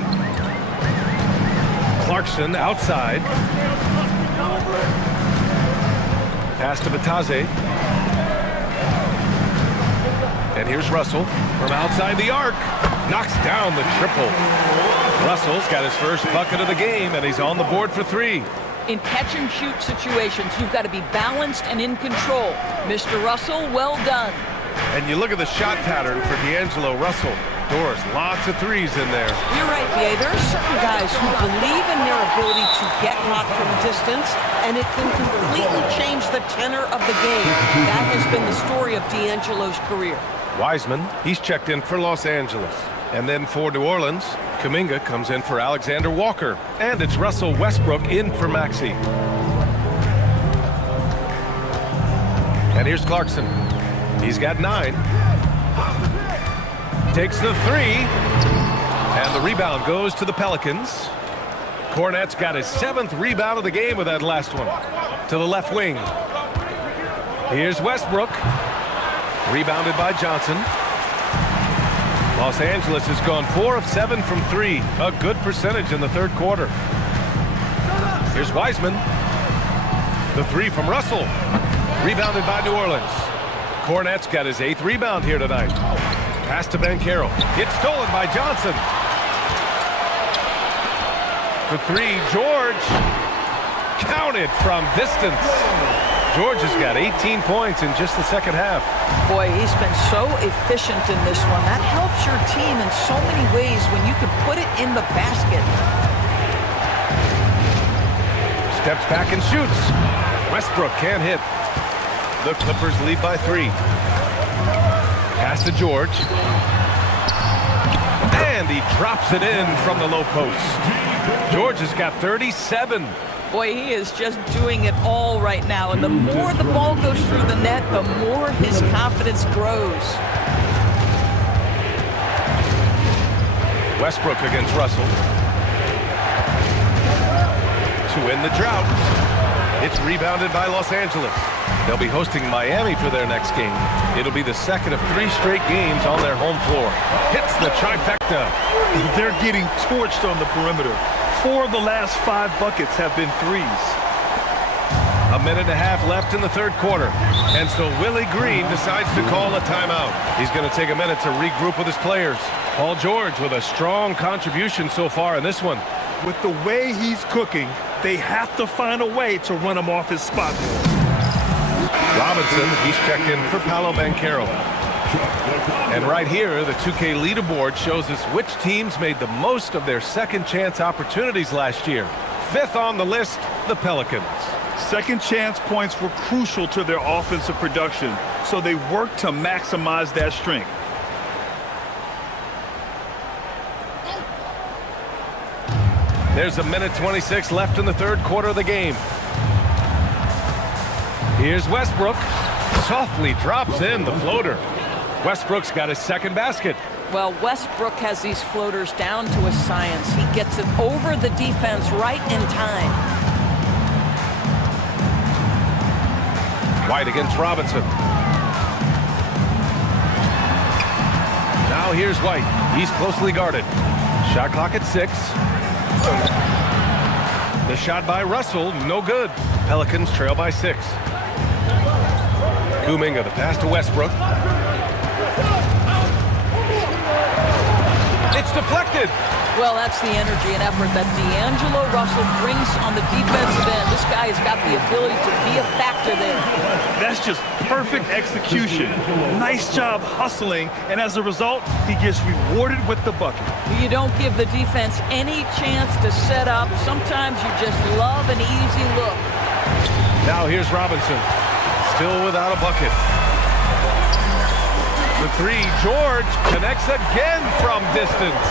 Clarkson outside. Pass to Batase. And here's Russell from outside the arc. Knocks down the triple. Russell's got his first bucket of the game, and he's on the board for 3. In catch-and-shoot situations, you've got to be balanced and in control. Mr. Russell, well done. And you look at the shot pattern for D'Angelo Russell. Doris, lots of 3s in there. You're right, B.A. There are certain guys who believe in their ability to get hot from distance, and it can completely change the tenor of the game. That has been the story of D'Angelo's career. Wiseman, he's checked in for Los Angeles. And then for New Orleans, Kuminga comes in for Alexander Walker. And it's Russell Westbrook in for Maxey. And here's Clarkson. He's got 9. Takes the 3. And the rebound goes to the Pelicans. Cornet's got his 7th rebound of the game with that last one. To the left wing. Here's Westbrook. Rebounded by Johnson. Los Angeles has gone 4 of 7 from 3. A good percentage in the third quarter. Here's Wiseman. The 3 from Russell. Rebounded by New Orleans. Cornet's got his 8th rebound here tonight. Pass to Banchero. It's stolen by Johnson. For three, George. Counted from distance. George has got 18 points in just the second half. Boy, he's been so efficient in this one. That helps your team in so many ways when you can put it in the basket. Steps back and shoots. Westbrook can't hit. The Clippers lead by 3. Pass to George. And he drops it in from the low post. George has got 37. Boy, he is just doing it all right now. And the more the ball goes through the net, the more his confidence grows. Westbrook against Russell. To win the drought. It's rebounded by Los Angeles. They'll be hosting Miami for their next game. It'll be the second of 3 straight games on their home floor. Hits the trifecta. They're getting torched on the perimeter. 4 of the last 5 buckets have been threes. A minute and a half left in the third quarter. And so Willie Green decides to call a timeout. He's going to take a minute to regroup with his players. Paul George with a strong contribution so far in this one. With the way he's cooking, they have to find a way to run him off his spot. Robinson, he's checked in for Paolo Banchero. And right here, the 2K leaderboard shows us which teams made the most of their second chance opportunities last year. 5th on the list, the Pelicans. Second chance points were crucial to their offensive production, so they worked to maximize that strength. There's a minute 26 left in the third quarter of the game. Here's Westbrook. Softly drops in the floater. Westbrook's got his second basket. Well, Westbrook has these floaters down to a science. He gets it over the defense right in time. White against Robinson. Now here's White. He's closely guarded. Shot clock at 6. The shot by Russell, no good. Pelicans trail by 6. Kuminga, the pass to Westbrook. It's deflected. Well, that's the energy and effort that D'Angelo Russell brings on the defensive end. This guy has got the ability to be a factor there. That's just perfect execution. Nice job hustling, and as a result, he gets rewarded with the bucket. You don't give the defense any chance to set up. Sometimes you just love an easy look. Now here's Robinson. Still without a bucket. The 3, George connects again from distance.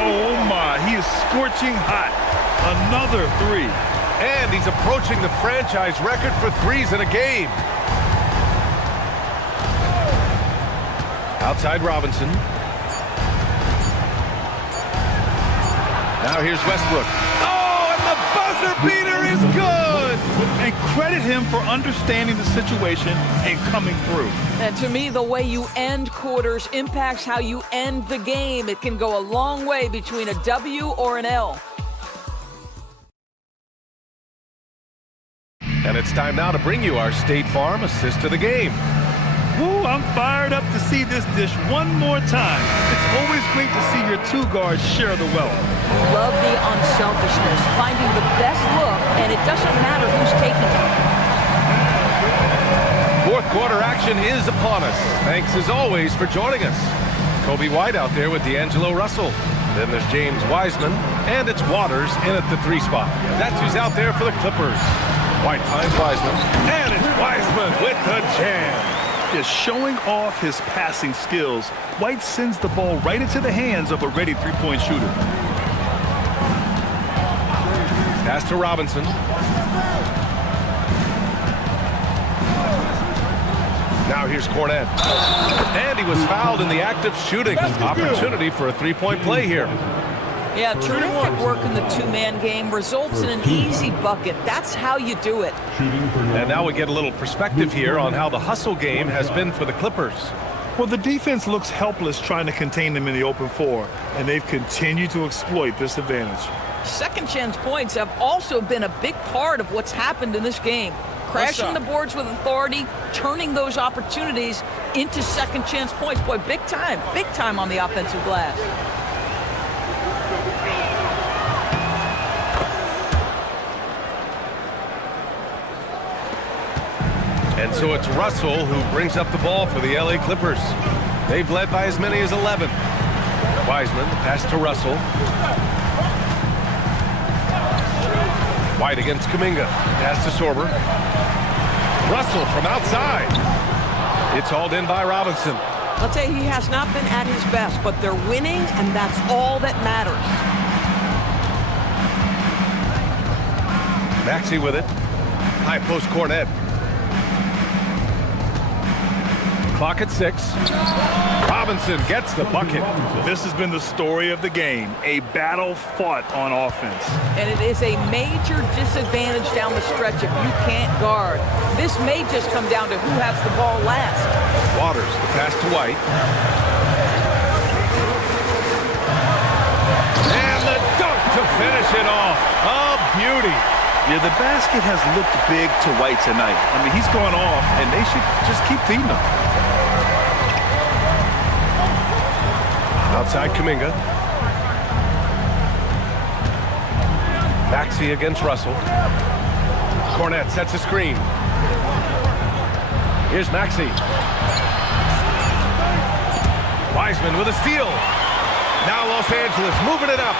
Oh my, he is scorching hot. Another 3. And he's approaching the franchise record for threes in a game. Outside Robinson. Now here's Westbrook. Oh, and the buzzer beater is good! And credit him for understanding the situation and coming through. And to me, the way you end quarters impacts how you end the game. It can go a long way between a W or an L. And it's time now to bring you our State Farm assist to the game. Ooh, I'm fired up to see this dish one more time. It's always great to see your 2 guards share the wealth. Love the unselfishness, finding the best look, and it doesn't matter who's taking it. Fourth quarter action is upon us. Thanks as always for joining us. Kobe White out there with D'Angelo Russell. Then there's James Wiseman, and it's Waters in at the 3 spot. That's who's out there for the Clippers. White finds Wiseman, and it's Wiseman with the jam. Is showing off his passing skills. White sends the ball right into the hands of a ready 3-point shooter. Pass to Robinson. Now here's Cornette. And he was fouled in the act of shooting. Opportunity for a 3-point play here. Yeah, terrific work in the 2-man game results in an easy bucket. That's how you do it. And now we get a little perspective here on how the hustle game has been for the Clippers. Well, the defense looks helpless trying to contain them in the open floor, and they've continued to exploit this advantage. Second chance points have also been a big part of what's happened in this game. Crashing the boards with authority, turning those opportunities into second chance points. Boy, big time on the offensive glass. And so it's Russell who brings up the ball for the LA Clippers. They've led by as many as 11. Wiseman, pass to Russell. White against Kuminga. Pass to Sorber. Russell from outside. It's hauled in by Robinson. I'll tell you, he has not been at his best, but they're winning, and that's all that matters. Maxey with it. High post Cornet. Clock at 6. Robinson gets the bucket. This has been the story of the game, a battle fought on offense. And it is a major disadvantage down the stretch if you can't guard. This may just come down to who has the ball last. Waters, the pass to White. And the dunk to finish it off. A beauty. Yeah, the basket has looked big to White tonight. I mean, he's going off, and they should just keep feeding him. Outside Kuminga. Maxey against Russell. Cornet sets a screen. Here's Maxey. Wiseman with a steal. Now Los Angeles moving it up.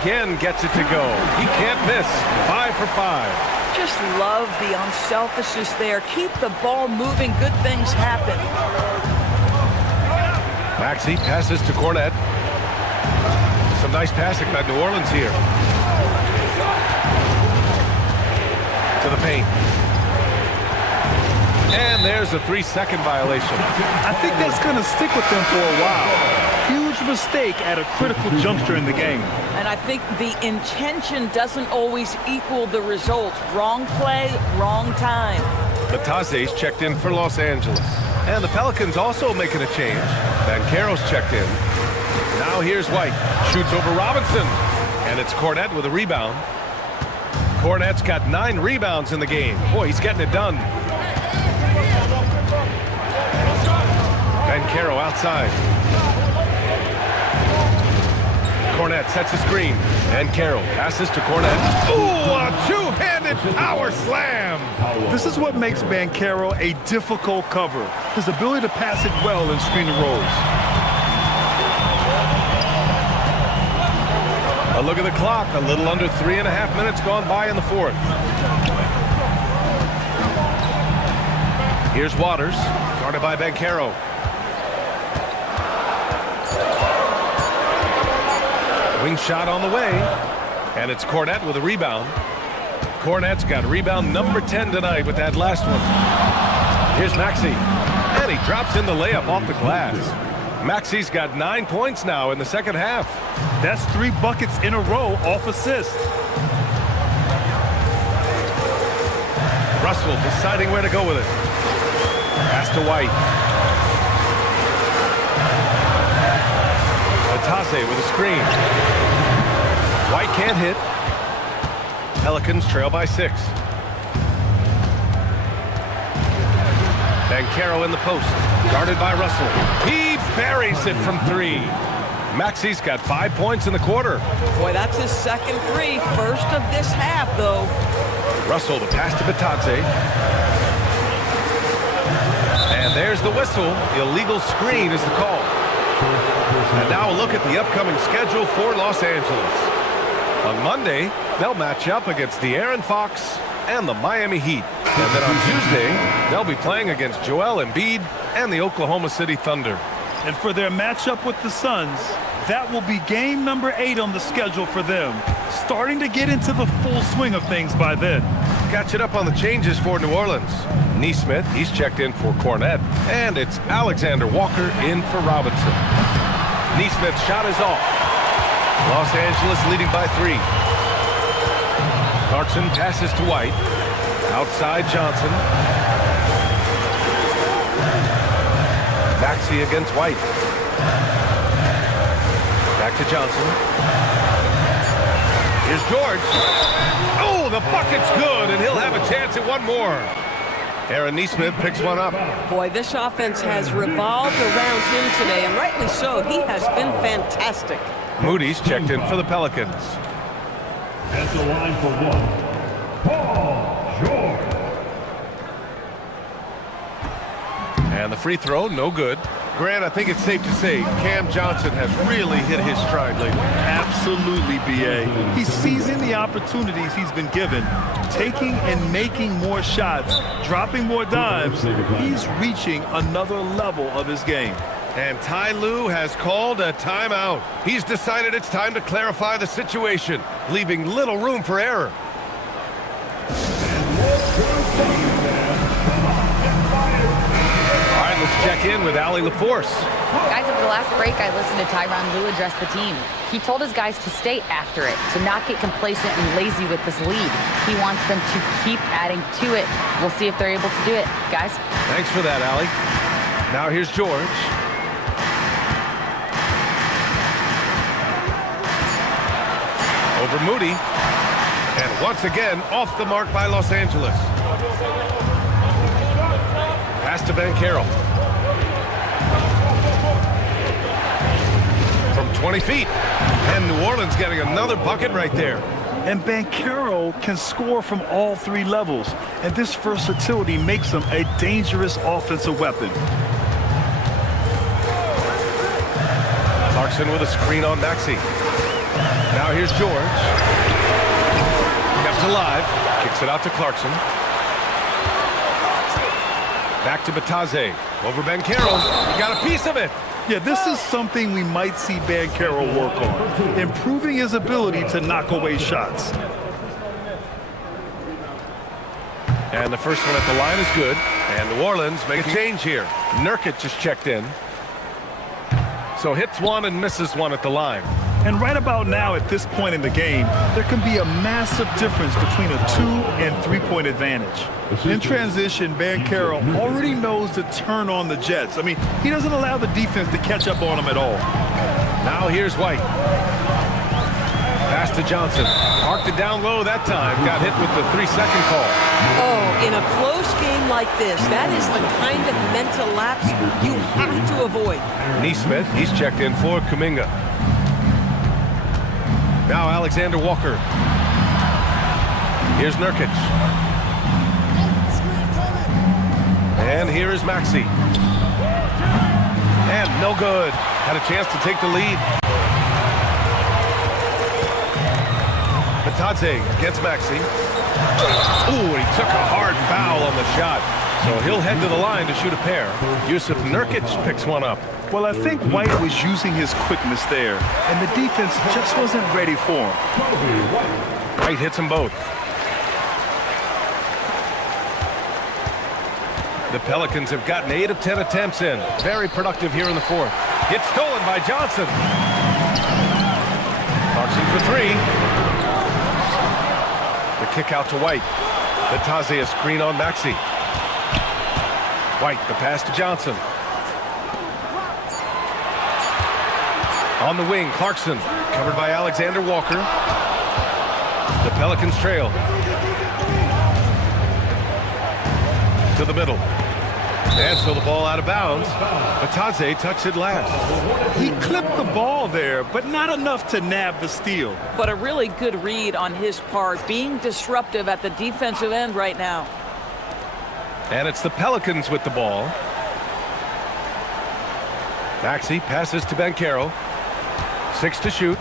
Again gets it to go. He can't miss. 5 for 5. Just love the unselfishness there. Keep the ball moving. Good things happen. Maxey passes to Cornet. Some nice passing by New Orleans here. To the paint. And there's a 3-second violation. I think that's going to stick with them for a while. Huge mistake at a critical juncture in the game. And I think the intention doesn't always equal the result. Wrong play, wrong time. Batase's checked in for Los Angeles. And the Pelicans also making a change. Banchero's checked in. Now here's White. Shoots over Robinson. And it's Cornet with a rebound. Cornet's got 9 rebounds in the game. Boy, he's getting it done. Banchero outside. Cornet sets a screen. Banchero passes to Cornet. Ooh, a two-handed power slam. This is what makes Banchero a difficult cover. His ability to pass it well in screen and rolls. A look at the clock. A little under 3.5 minutes gone by in the fourth. Here's Waters, guarded by Banchero. Wing shot on the way, and it's Cornet with a rebound. Cornet's got rebound number 10 tonight with that last one. Here's Maxey, and he drops in the layup off the glass. Maxey's got 9 points now in the second half. That's 3 buckets in a row off assist. Russell deciding where to go with it. Pass to White. Batase with a screen. White can't hit. Pelicans trail by 6. Banchero in the post, guarded by Russell. He buries it from 3. Maxey's got 5 points in the quarter. Boy, that's his second 3. First of this half, though. Russell, the pass to Batase. And there's the whistle. Illegal screen is the call. And now a look at the upcoming schedule for Los Angeles. On Monday, they'll match up against De'Aaron Fox and the Miami Heat. And then on Tuesday, they'll be playing against Joel Embiid and the Oklahoma City Thunder. And for their matchup with the Suns, that will be game number 8 on the schedule for them. Starting to get into the full swing of things by then. Catching up on the changes for New Orleans. Nesmith, he's checked in for Cornet. And it's Alexander Walker in for Robinson. Nesmith's shot is off. Los Angeles leading by 3. Clarkson passes to White. Outside Johnson. Maxey against White. Back to Johnson. Here's George. Oh, the bucket's good, and he'll have a chance at one more. Aaron Neesmith picks one up. Boy, this offense has revolved around him today, and rightly so. He has been fantastic. Moody's checked in for the Pelicans. At the line for one, Paul George. And the free throw, no good. Grant, I think it's safe to say Cam Johnson has really hit his stride lately. Absolutely, B.A. He's seizing the opportunities he's been given, taking and making more shots, dropping more dimes. He's reaching another level of his game. And Ty Lue has called a timeout. He's decided it's time to clarify the situation, leaving little room for error. All right, let's check in with Allie LaForce. Guys, over the last break, I listened to Tyronn Lue address the team. He told his guys to stay after it, to not get complacent and lazy with this lead. He wants them to keep adding to it. We'll see if they're able to do it. Guys? Thanks for that, Allie. Now here's George. Over Moody. And once again, off the mark by Los Angeles. Pass to Banchero. From 20 feet. And New Orleans getting another bucket right there. And Banchero can score from all three levels. And this versatility makes him a dangerous offensive weapon. Clarkson with a screen on Maxey. Now here's George. Kept alive. Kicks it out to Clarkson. Back to Batadze. Over Banchero. He got a piece of it. Yeah, this is something we might see Banchero work on, improving his ability to knock away shots. And the first one at the line is good. And New Orleans make a change here. Nurkic just checked in. So hits one and misses one at the line. And right about now, at this point in the game, there can be a massive difference between a 2- and 3-point advantage. In transition, Banchero already knows to turn on the Jets. I mean, he doesn't allow the defense to catch up on him at all. Now here's White. Pass to Johnson. Parked it down low that time. Got hit with the 3-second call. Oh, in a close game like this, that is the kind of mental lapse you have to avoid. Neesmith, he's checked in for Kuminga. Now Alexander Walker. Here's Nurkic. And here is Maxey. And no good. Had a chance to take the lead. Batadze against Maxey. Ooh, he took a hard foul on the shot. So he'll head to the line to shoot a pair. Yusuf Nurkic picks one up. Well, I think White was using his quickness there, and the defense just wasn't ready for him. White hits them both. The Pelicans have gotten 8 of 10 attempts in. Very productive here in the fourth. It's stolen by Johnson. Clarkson for 3. The kick out to White. Batadze a screen on Maxey. White, the pass to Johnson. On the wing, Clarkson, covered by Alexander Walker. The Pelicans trail. To the middle. And so the ball out of bounds. Batadze touched it last. He clipped the ball there, but not enough to nab the steal. But a really good read on his part, being disruptive at the defensive end right now. And it's the Pelicans with the ball. Maxey passes to Banchero. 6 to shoot.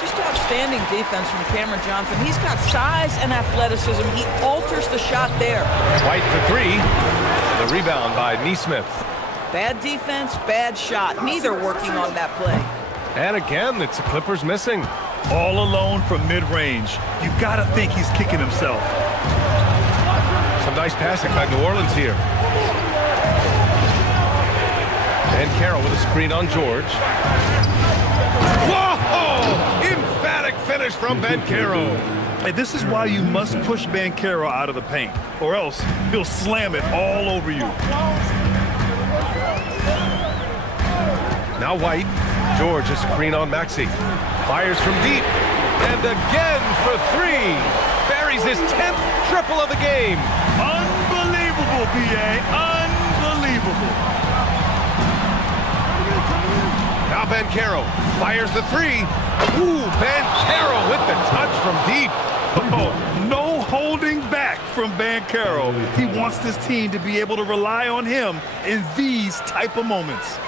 Just outstanding defense from Cameron Johnson. He's got size and athleticism. He alters the shot there. White for 3. The rebound by Neesmith. Bad defense, bad shot. Neither working on that play. And again, it's the Clippers missing. All alone from mid-range. You've got to think he's kicking himself. Some nice passing by New Orleans here. And Carroll with a screen on George. Whoa! Emphatic finish from Banchero. And this is why you must push Banchero out of the paint, or else he'll slam it all over you. Now White. George a screen on Maxey. Fires from deep. And again for 3. Very buries his 10th triple of the game. Unbelievable, B.A. Unbelievable. Now Banchero fires the three. Ooh, Banchero with the touch from deep. Oh, no holding back from Banchero. He wants this team to be able to rely on him in these type of moments.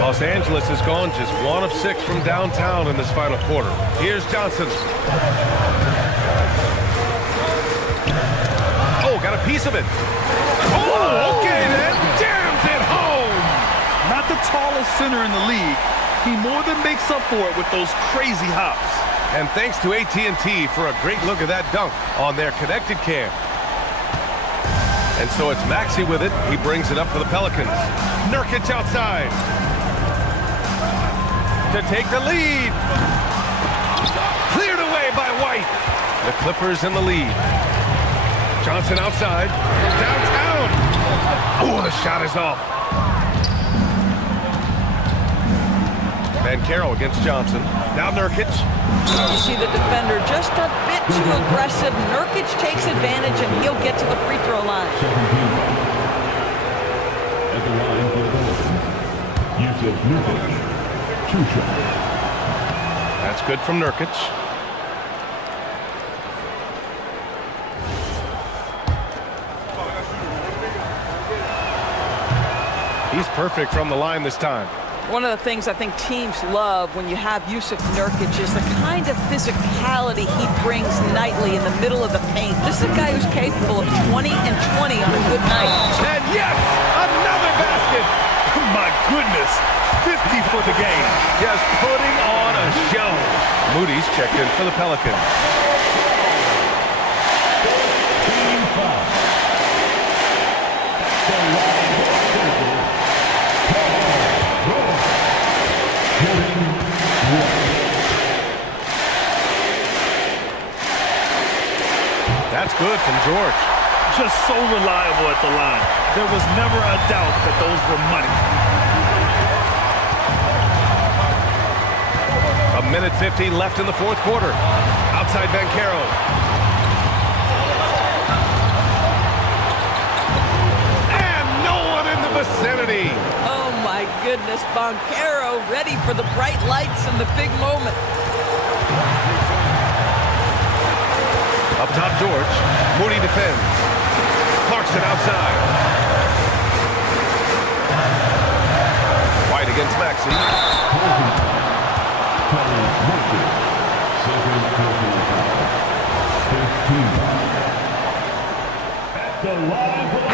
Los Angeles has gone just 1 of 6 from downtown in this final quarter. Here's Johnson. Oh, got a piece of it. Oh, okay then. Jams it home. Not the tallest center in the league. He more than makes up for it with those crazy hops. And thanks to AT&T for a great look at that dunk on their connected cam. And so it's Maxey with it. He brings it up for the Pelicans. Nurkic outside to take the lead. Cleared away by White. The Clippers in the lead. Johnson outside from downtown. Oh, the shot is off. Banchero against Johnson. Now Nurkic. You see the defender just a bit too aggressive. Nurkic takes advantage, and he'll get to the free throw line. At the line for the Pelicans, Yusuf Nurkic. 2 shots. That's good from Nurkic. He's perfect from the line this time. One of the things I think teams love when you have Yusuf Nurkic is the kind of physicality he brings nightly in the middle of the paint. This is a guy who's capable of 20 and 20 on a good night. And yes, another basket. My goodness, 50 for the game. Just putting on a show. Moody's checked in for the Pelicans. Team foul. That's good from George. Just so reliable at the line. There was never a doubt that those were money. A minute 15 left in the fourth quarter. Outside Banchero. And no one in the vicinity. Oh my goodness, Banchero ready for the bright lights and the big moment. Up top, George. Moody defends. Clarkson outside. White against Maxey.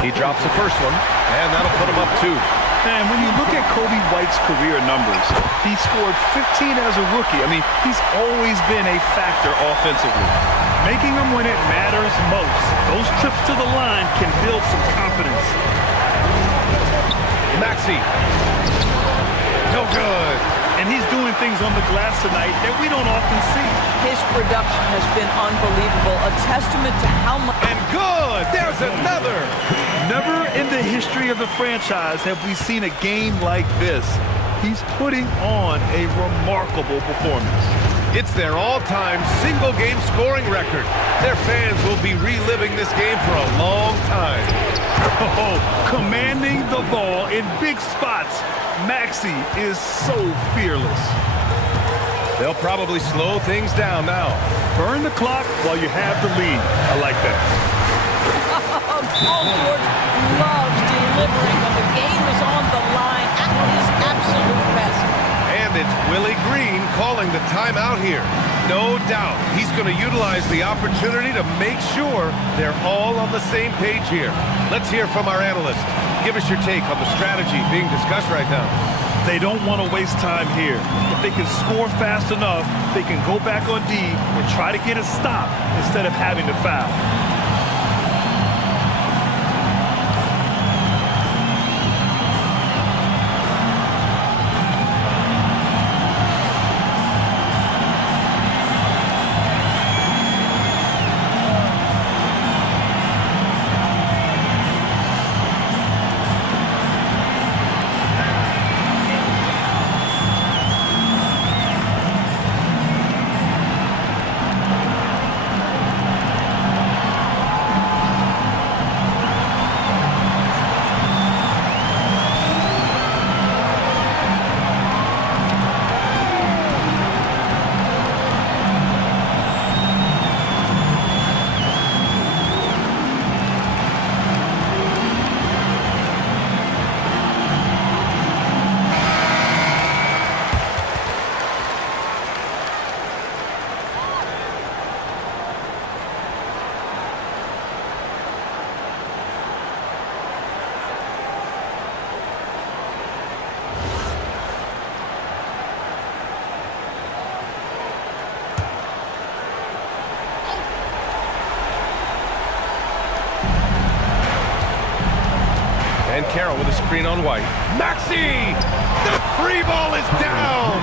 He drops the first one, and that'll put him up 2. And when you look at Kobe White's career numbers, he scored 15 as a rookie. I mean, he's always been a factor offensively. Making them when it matters most. Those trips to the line can build some confidence. Maxey. No good. And he's doing things on the glass tonight that we don't often see. His production has been unbelievable, a testament to how much... And good! There's another! Never in the history of the franchise have we seen a game like this. He's putting on a remarkable performance. It's their all-time single-game scoring record. Their fans will be reliving this game for a long time. Oh, commanding the ball in big spots. Maxey is so fearless. They'll probably slow things down now. Burn the clock while you have the lead. I like that. Paul George loves delivering when the game is on the line at his absolute best. And it's Willie Green calling the timeout here. No doubt he's going to utilize the opportunity to make sure they're all on the same page here. Let's hear from our analyst. Give us your take on the strategy being discussed right now. They don't want to waste time here. If they can score fast enough, they can go back on D and try to get a stop instead of having to foul. screen on White. Maxey! The free ball is down!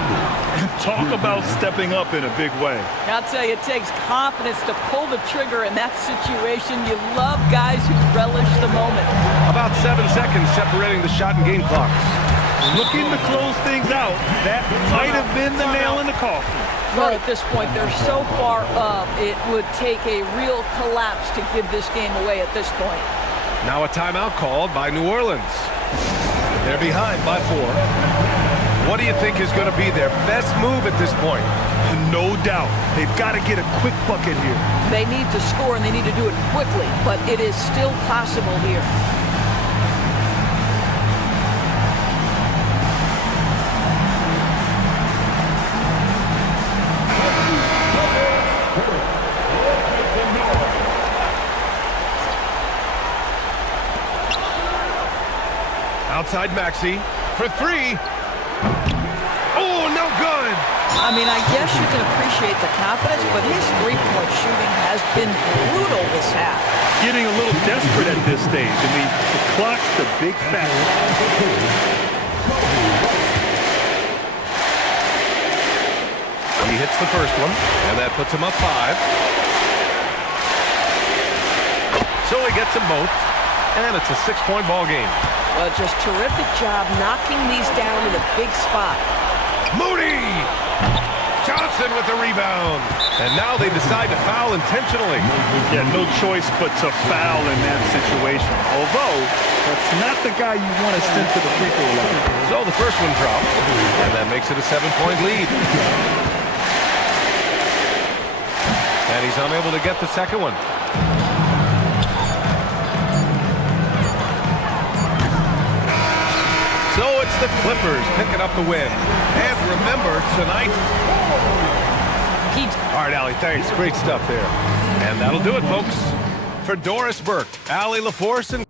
Talk about stepping up in a big way. I'll tell you, it takes confidence to pull the trigger in that situation. You love guys who relish the moment. About 7 seconds separating the shot and game clocks. Looking to close things out. That might have been the nail in the coffin. But at this point, they're so far up, it would take a real collapse to give this game away at this point. Now a timeout called by New Orleans. They're behind by 4. What do you think is going to be their best move at this point? No doubt. They've got to get a quick bucket here. They need to score, and they need to do it quickly, but it is still possible here. Outside Maxey for 3. Oh, no good. I mean, I guess you can appreciate the confidence, but his three-point shooting has been brutal this half. Getting a little desperate at this stage. I mean, the clock's the big factor. He hits the first one, and that puts him up 5. So he gets them both, and it's a 6-point ball game. Just terrific job knocking these down in a big spot. Moody! Johnson with the rebound. And now they decide to foul intentionally. Yeah, no choice but to foul in that situation. Although, that's not the guy you want to send to the free throw line. So the first one drops, and that makes it a 7-point lead. And he's unable to get the second one. So it's the Clippers picking up the win. And remember, tonight... All right, Allie, thanks. Great stuff there. And that'll do it, folks. For Doris Burke, Allie LaForce, and...